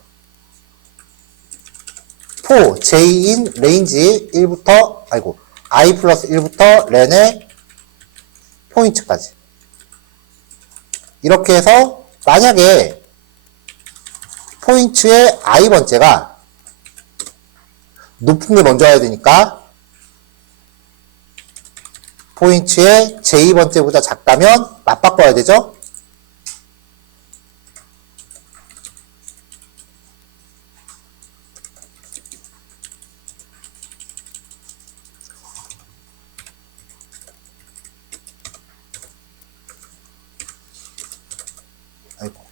for j in range 1부터 i 플러스 1부터 len의 포인트까지. 이렇게 해서 만약에 포인트의 i번째가 높은 게 먼저 와야 되니까 포인트의 j 번째보다 작다면 맞바꿔야 되죠. 아이고.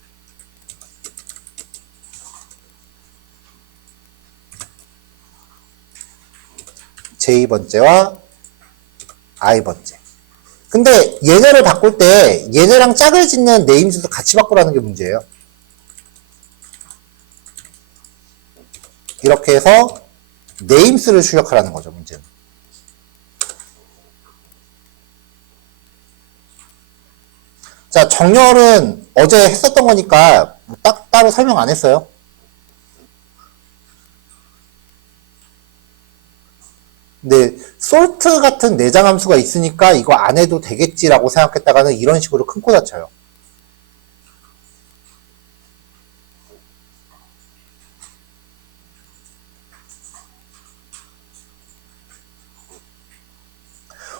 J번째와 I번째. 근데 얘네를 바꿀 때 얘네랑 짝을 짓는 네임수도 같이 바꾸라는 게 문제예요. 이렇게 해서 네임수를 출력하라는 거죠, 문제는. 자, 정렬은 어제 했었던 거니까 따로 설명 안 했어요. 근데 솔트 같은 내장 함수가 있으니까 이거 안 해도 되겠지라고 생각했다가는 이런 식으로 큰 코 다쳐요.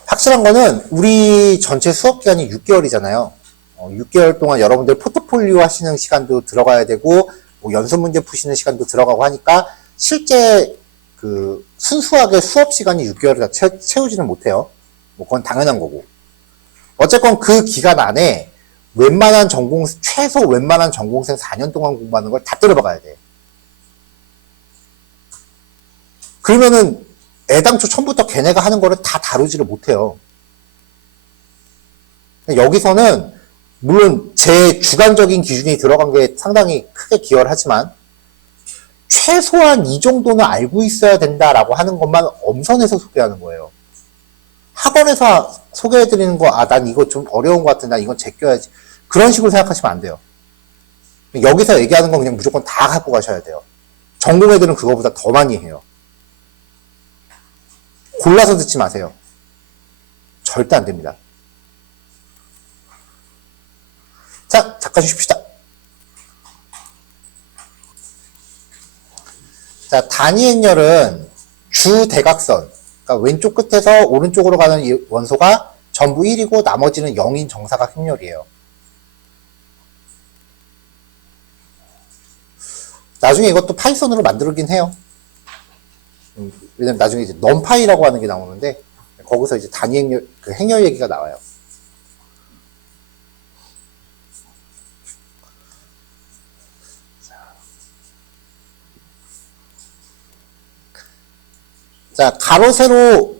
확실한 거는 우리 전체 수업 기간이 6개월이잖아요. 6개월 동안 여러분들 포트폴리오 하시는 시간도 들어가야 되고 뭐 연습 문제 푸시는 시간도 들어가고 하니까 실제 그 순수하게 수업 시간이 6개월을 다 채우지는 못해요. 뭐 그건 당연한 거고. 어쨌건 그 기간 안에 최소 웬만한 전공생 4년 동안 공부하는 걸 다 때려박아야 돼. 그러면은 애당초 처음부터 걔네가 하는 거를 다 다루지를 못해요. 여기서는 물론 제 주관적인 기준이 들어간 게 상당히 크게 기여를 하지만 최소한 이 정도는 알고 있어야 된다라고 하는 것만 엄선해서 소개하는 거예요. 학원에서 소개해드리는 거, 난 이거 좀 어려운 것 같은데, 난 이건 제껴야지. 그런 식으로 생각하시면 안 돼요. 여기서 얘기하는 건 그냥 무조건 다 갖고 가셔야 돼요. 전공 애들은 그거보다 더 많이 해요. 골라서 듣지 마세요. 절대 안 됩니다. 자, 잠깐 쉬십시다. 자, 단위 행렬은 주대각선, 그러니까 왼쪽 끝에서 오른쪽으로 가는 이 원소가 전부 1이고 나머지는 0인 정사각 행렬이에요. 나중에 이것도 파이썬으로 만들긴 해요. 왜냐면 나중에 이제 넘파이라고 하는 게 나오는데 거기서 이제 단위 행렬, 그 행렬 얘기가 나와요. 자, 가로, 세로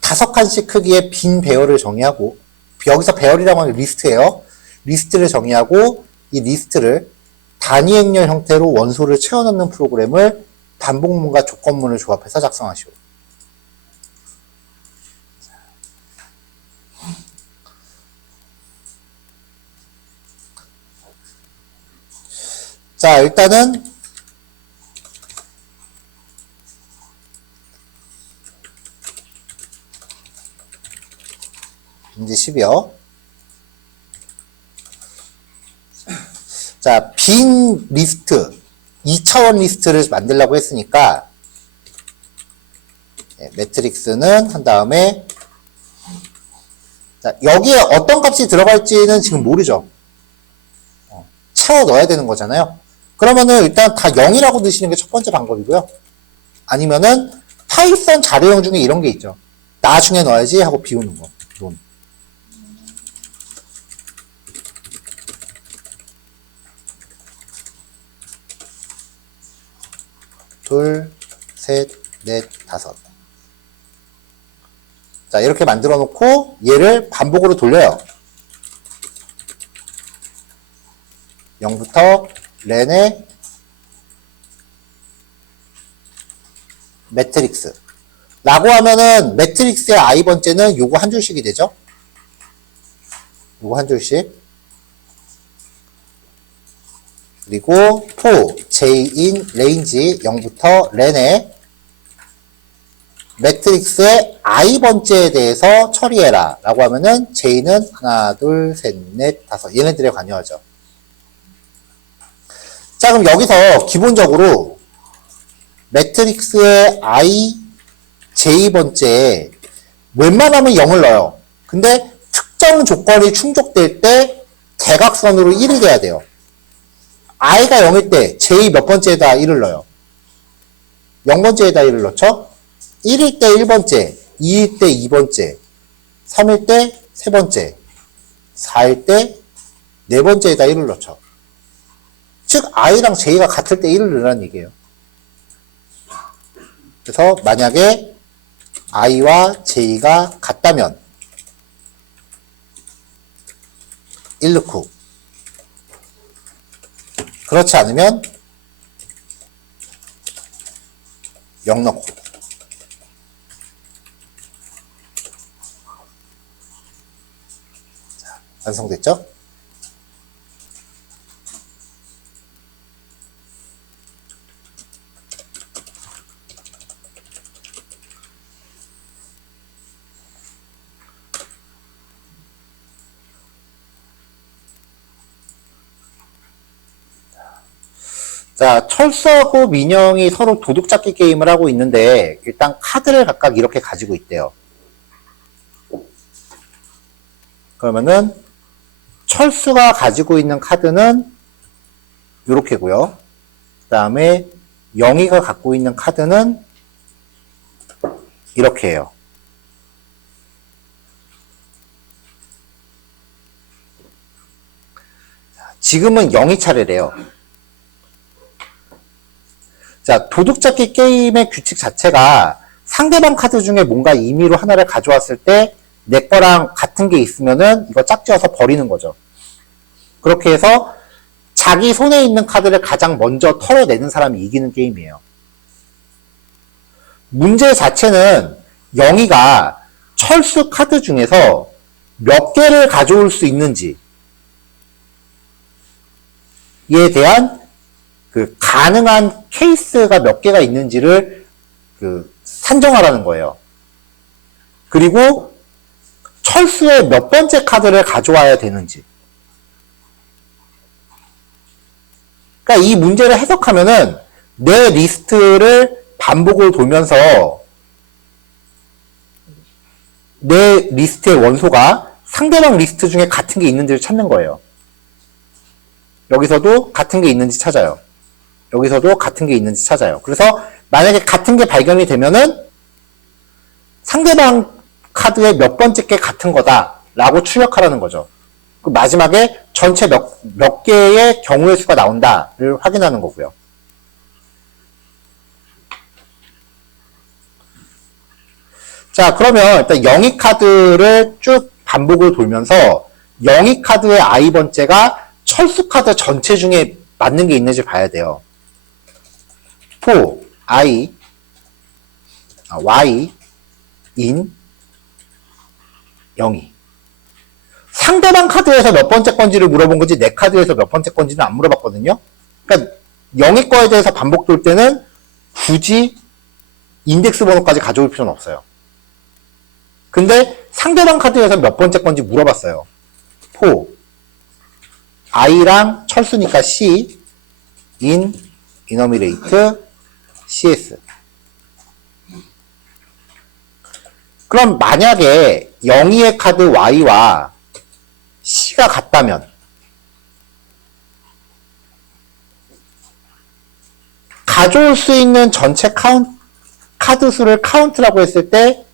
5칸씩 크기의 빈 배열을 정의하고, 여기서 배열이라고 하는 게 리스트예요. 리스트를 정의하고, 이 리스트를 단위 행렬 형태로 원소를 채워넣는 프로그램을 반복문과 조건문을 조합해서 작성하시오. 자, 일단은 문제 10이요. 자, 빈 리스트, 2차원 리스트를 만들려고 했으니까 매트릭스는 한 다음에 자, 여기에 어떤 값이 들어갈지는 지금 모르죠. 채워 넣어야 되는 거잖아요. 그러면은 일단 다 0이라고 넣으시는 게 첫 번째 방법이고요. 아니면은 파이썬 자료형 중에 이런 게 있죠. 나중에 넣어야지 하고 비우는 거. 논. 둘, 셋, 넷, 다섯. 자, 이렇게 만들어 놓고 얘를 반복으로 돌려요. 0부터 렌의 매트릭스 라고 하면은 매트릭스의 i번째는 요거 한 줄씩이 되죠. 요거 한 줄씩. 그리고 for j in range 0부터 렌의 매트릭스의 i번째에 대해서 처리해라 라고 하면은 j는 하나, 둘, 셋, 넷, 다섯 얘네들에 관여하죠. 자, 그럼 여기서 기본적으로 매트릭스의 i, j번째에 웬만하면 0을 넣어요. 근데 특정 조건이 충족될 때 대각선으로 1이 돼야 돼요. i가 0일 때 j 몇 번째에다 1을 넣어요? 0번째에다 1을 넣죠? 1일 때 1번째, 2일 때 2번째, 3일 때 3번째, 4일 때 4번째에다 1을 넣죠. 즉 i랑 j가 같을 때 1을 넣으라는 얘기예요. 그래서 만약에 i와 j가 같다면 1 넣고, 그렇지 않으면 0 넣고. 자, 완성됐죠? 자, 철수하고 민영이 서로 도둑잡기 게임을 하고 있는데 일단 카드를 각각 이렇게 가지고 있대요. 그러면은 철수가 가지고 있는 카드는 이렇게고요. 그 다음에 영희가 갖고 있는 카드는 이렇게 해요. 지금은 영희 차례래요. 자, 도둑잡기 게임의 규칙 자체가 상대방 카드 중에 뭔가 임의로 하나를 가져왔을 때 내 거랑 같은 게 있으면은 이거 짝지어서 버리는 거죠. 그렇게 해서 자기 손에 있는 카드를 가장 먼저 털어내는 사람이 이기는 게임이에요. 문제 자체는 영희가 철수 카드 중에서 몇 개를 가져올 수 있는지에 대한 그 가능한 케이스가 몇 개가 있는지를 산정하라는 거예요. 그리고 철수의 몇 번째 카드를 가져와야 되는지. 그러니까 이 문제를 해석하면은 내 리스트를 반복을 돌면서 내 리스트의 원소가 상대방 리스트 중에 같은 게 있는지를 찾는 거예요. 여기서도 같은 게 있는지 찾아요. 여기서도 같은 게 있는지 찾아요. 그래서 만약에 같은 게 발견이 되면은 상대방 카드의 몇 번째 게 같은 거다라고 추격하라는 거죠. 그 마지막에 전체 몇 개의 경우의 수가 나온다를 확인하는 거고요. 자, 그러면 일단 영희 카드를 쭉 반복을 돌면서 영희 카드의 i번째가 철수 카드 전체 중에 맞는 게 있는지 봐야 돼요. for y in 영희. 상대방 카드에서 몇 번째 건지를 물어본 거지 내 카드에서 몇 번째 건지는 안 물어봤거든요. 그러니까 영희 거에 대해서 반복 돌 때는 굳이 인덱스 번호까지 가져올 필요는 없어요. 근데 상대방 카드에서 몇 번째 건지 물어봤어요. for i랑 철수니까 c in enumerate cs. 그럼 만약에 영희의 카드 y와 c가 같다면 가져올 수 있는 전체 카드 수를 카운트라고 했을 때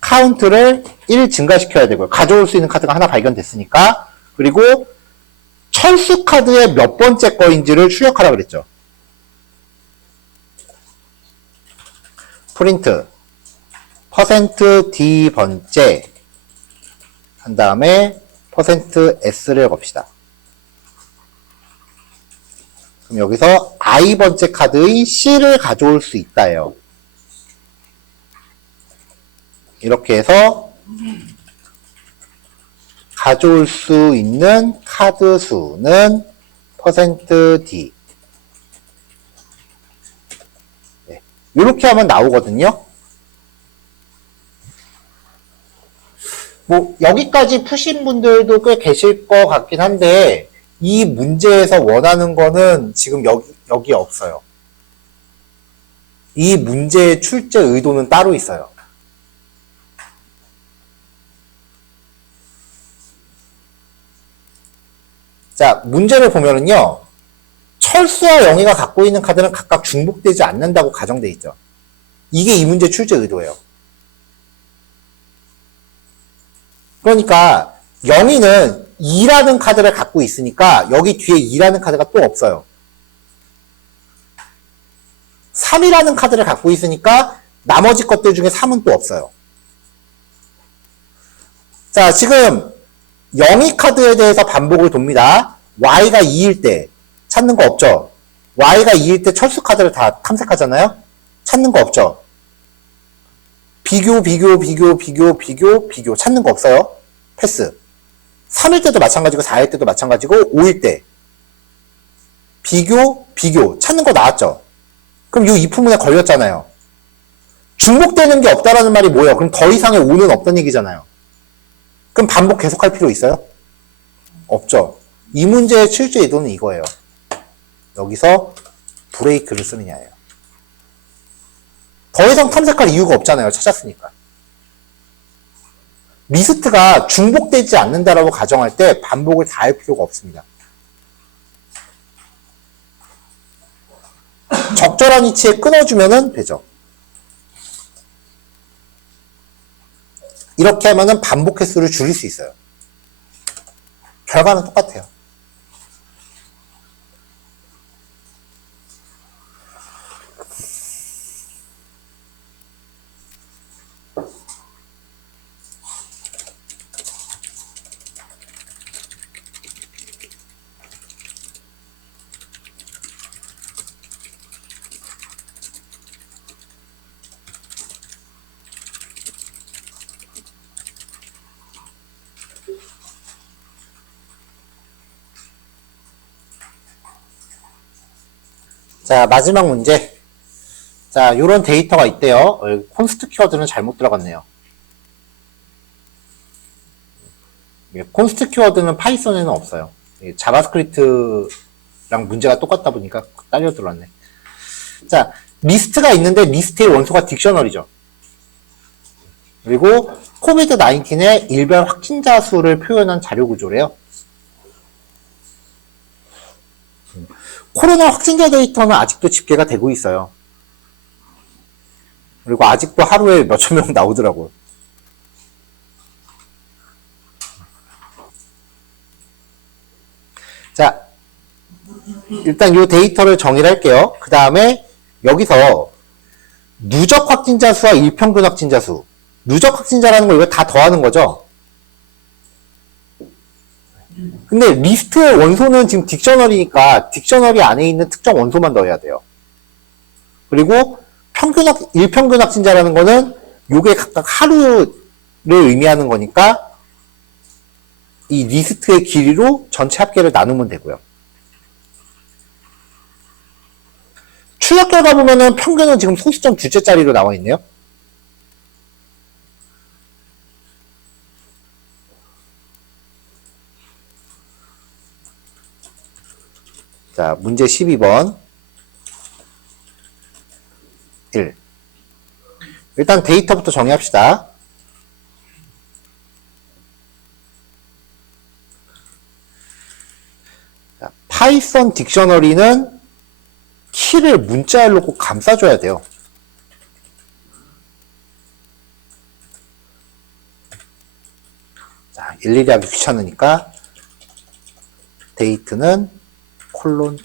카운트를 1 증가시켜야 되고요. 가져올 수 있는 카드가 하나 발견됐으니까. 그리고 철수 카드의 몇 번째 거인지를 출력하라 그랬죠. 프린트 %d 번째 한 다음에 %s를 겁시다. 그럼 여기서 i번째 카드의 c를 가져올 수 있다예요. 이렇게 해서 가져올 수 있는 카드 수는 %d. 네. 이렇게 하면 나오거든요. 뭐 여기까지 푸신 분들도 꽤 계실 것 같긴 한데 이 문제에서 원하는 거는 지금 여기 없어요. 이 문제의 출제 의도는 따로 있어요. 자, 문제를 보면은요. 철수와 영희가 갖고 있는 카드는 각각 중복되지 않는다고 가정돼 있죠. 이게 이 문제 출제 의도예요. 그러니까 영희는 2라는 카드를 갖고 있으니까 여기 뒤에 2라는 카드가 또 없어요. 3이라는 카드를 갖고 있으니까 나머지 것들 중에 3은 또 없어요. 자, 지금 영위 카드에 대해서 반복을 돕니다. Y가 2일 때 찾는 거 없죠? Y가 2일 때 철수 카드를 다 탐색하잖아요? 찾는 거 없죠? 비교 찾는 거 없어요? 패스. 3일 때도 마찬가지고 4일 때도 마찬가지고 5일 때 비교 찾는 거 나왔죠? 그럼 이 이품문에 걸렸잖아요. 중복되는 게 없다라는 말이 뭐예요? 그럼 더 이상의 5는 없다는 얘기잖아요. 그럼 반복 계속할 필요 있어요? 없죠. 이 문제의 출제 의도는 이거예요. 여기서 브레이크를 쓰느냐예요. 더 이상 탐색할 이유가 없잖아요. 찾았으니까. 리스트가 중복되지 않는다라고 가정할 때 반복을 다 할 필요가 없습니다. 적절한 위치에 끊어주면 되죠. 이렇게 하면은 반복 횟수를 줄일 수 있어요. 결과는 똑같아요. 자, 마지막 문제. 자, 요런 데이터가 있대요. 콘스트 키워드는 잘못 들어갔네요. 콘스트 키워드는 파이썬에는 없어요. 자바스크립트랑 문제가 똑같다 보니까 딸려 들어왔네. 자, 리스트가 있는데 리스트의 원소가 딕셔너리죠. 그리고 코비드-19의 일별 확진자 수를 표현한 자료 구조래요. 코로나 확진자 데이터는 아직도 집계가 되고 있어요. 그리고 아직도 하루에 몇천 명 나오더라고요. 자, 일단 이 데이터를 정의를 할게요. 그 다음에 여기서 누적 확진자 수와 일평균 확진자 수. 누적 확진자라는 거 이거 다 더하는 거죠. 근데 리스트의 원소는 지금 딕셔너리니까 딕셔너리 안에 있는 특정 원소만 넣어야 돼요. 그리고 일평균 확진자라는 거는 요게 각각 하루를 의미하는 거니까 이 리스트의 길이로 전체 합계를 나누면 되고요. 추적 결과 보면은 평균은 지금 소수점 둘째짜리로 나와 있네요. 자, 문제 12번. 1. 일단 데이터부터 정의합시다. 자, 파이썬 딕셔너리는 키를 문자열로 꼭 감싸줘야 돼요. 자, 일일이 하기 귀찮으니까 데이트는 콜론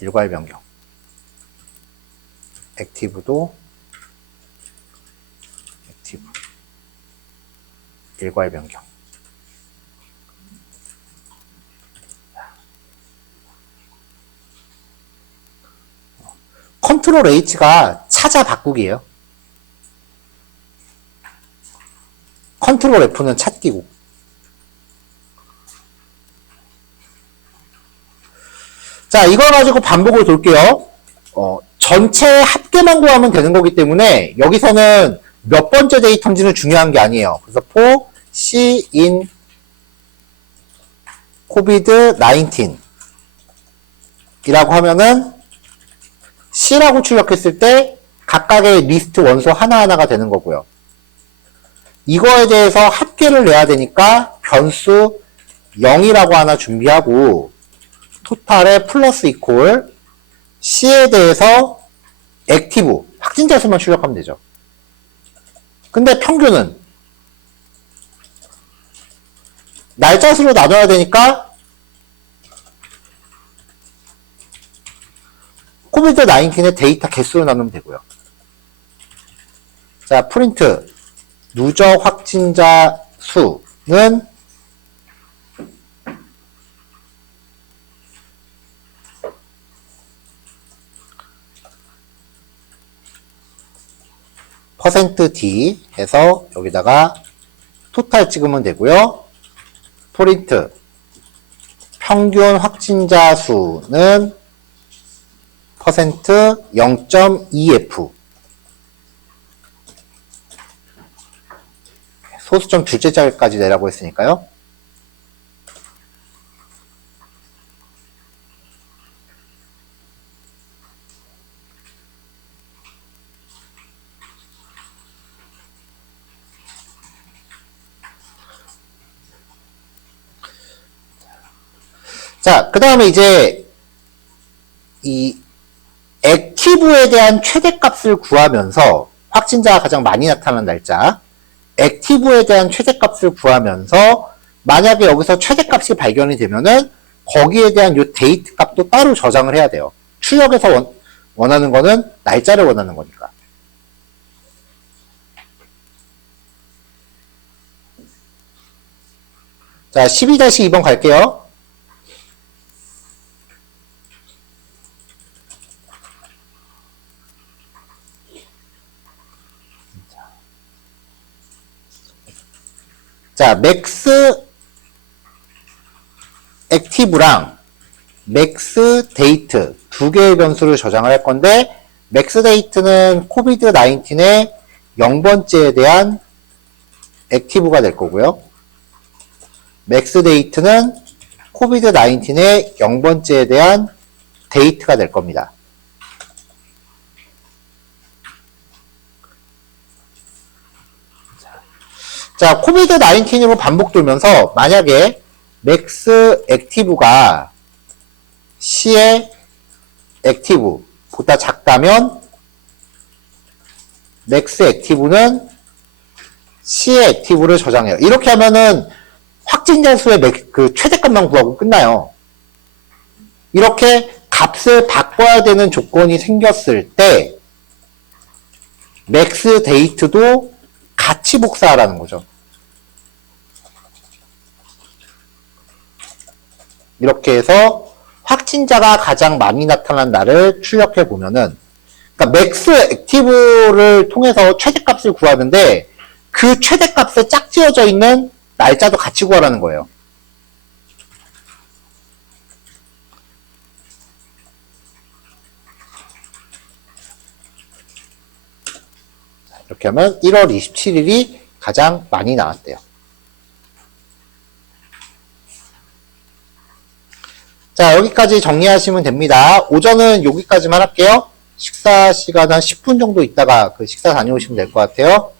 일괄 변경. 액티브도 액티브 일괄 변경. 컨트롤 H가 찾아 바꾸기예요. 컨트롤 F는 찾기고. 자, 이걸 가지고 반복을 돌게요. 전체 합계만 구하면 되는 거기 때문에 여기서는 몇 번째 데이터인지는 중요한 게 아니에요. 그래서 for C in COVID-19 이라고 하면은 C라고 출력했을 때 각각의 리스트 원소 하나하나가 되는 거고요. 이거에 대해서 합계를 내야 되니까 변수 0이라고 하나 준비하고 토탈에 플러스 이퀄 C에 대해서 액티브 확진자 수만 출력하면 되죠. 근데 평균은 날짜 수로 나눠야 되니까 코비드-19의 데이터 개수로 나누면 되고요. 자, 프린트 누적 확진자 수는 %d 해서 여기다가 토탈 찍으면 되고요. 프린트 평균 확진자 수는 %0.2f 소수점 둘째 자리까지 내라고 했으니까요. 자, 그 다음에 이제 이 액티브에 대한 최대값을 구하면서 확진자가 가장 많이 나타난 날짜 액티브에 대한 최대값을 구하면서 만약에 여기서 최대값이 발견이 되면은 거기에 대한 요 데이트 값도 따로 저장을 해야 돼요. 출력에서 원하는 거는 날짜를 원하는 거니까. 자, 12-2번 갈게요. 자, 맥스 액티브랑 맥스 데이트 두 개의 변수를 저장을 할 건데 맥스 데이트는 코비드 19의 0번째에 대한 액티브가 될 거고요. 맥스 데이트는 코비드 19의 0번째에 대한 데이트가 될 겁니다. 자, 코비드 19으로 반복 돌면서 만약에 맥스 액티브가 C의 액티브보다 작다면 맥스 액티브는 C의 액티브를 저장해요. 이렇게 하면은 확진자 수의 그 최대값만 구하고 끝나요. 이렇게 값을 바꿔야 되는 조건이 생겼을 때 맥스 데이트도 같이 복사하라는 거죠. 이렇게 해서 확진자가 가장 많이 나타난 날을 출력해 보면은, 그러니까 맥스 액티브를 통해서 최대값을 구하는데 그 최대값에 짝지어져 있는 날짜도 같이 구하라는 거예요. 이렇게 하면 1월 27일이 가장 많이 나왔대요. 자, 여기까지 정리하시면 됩니다. 오전은 여기까지만 할게요. 식사 시간 한 10분 정도 있다가 그 식사 다녀오시면 될 것 같아요.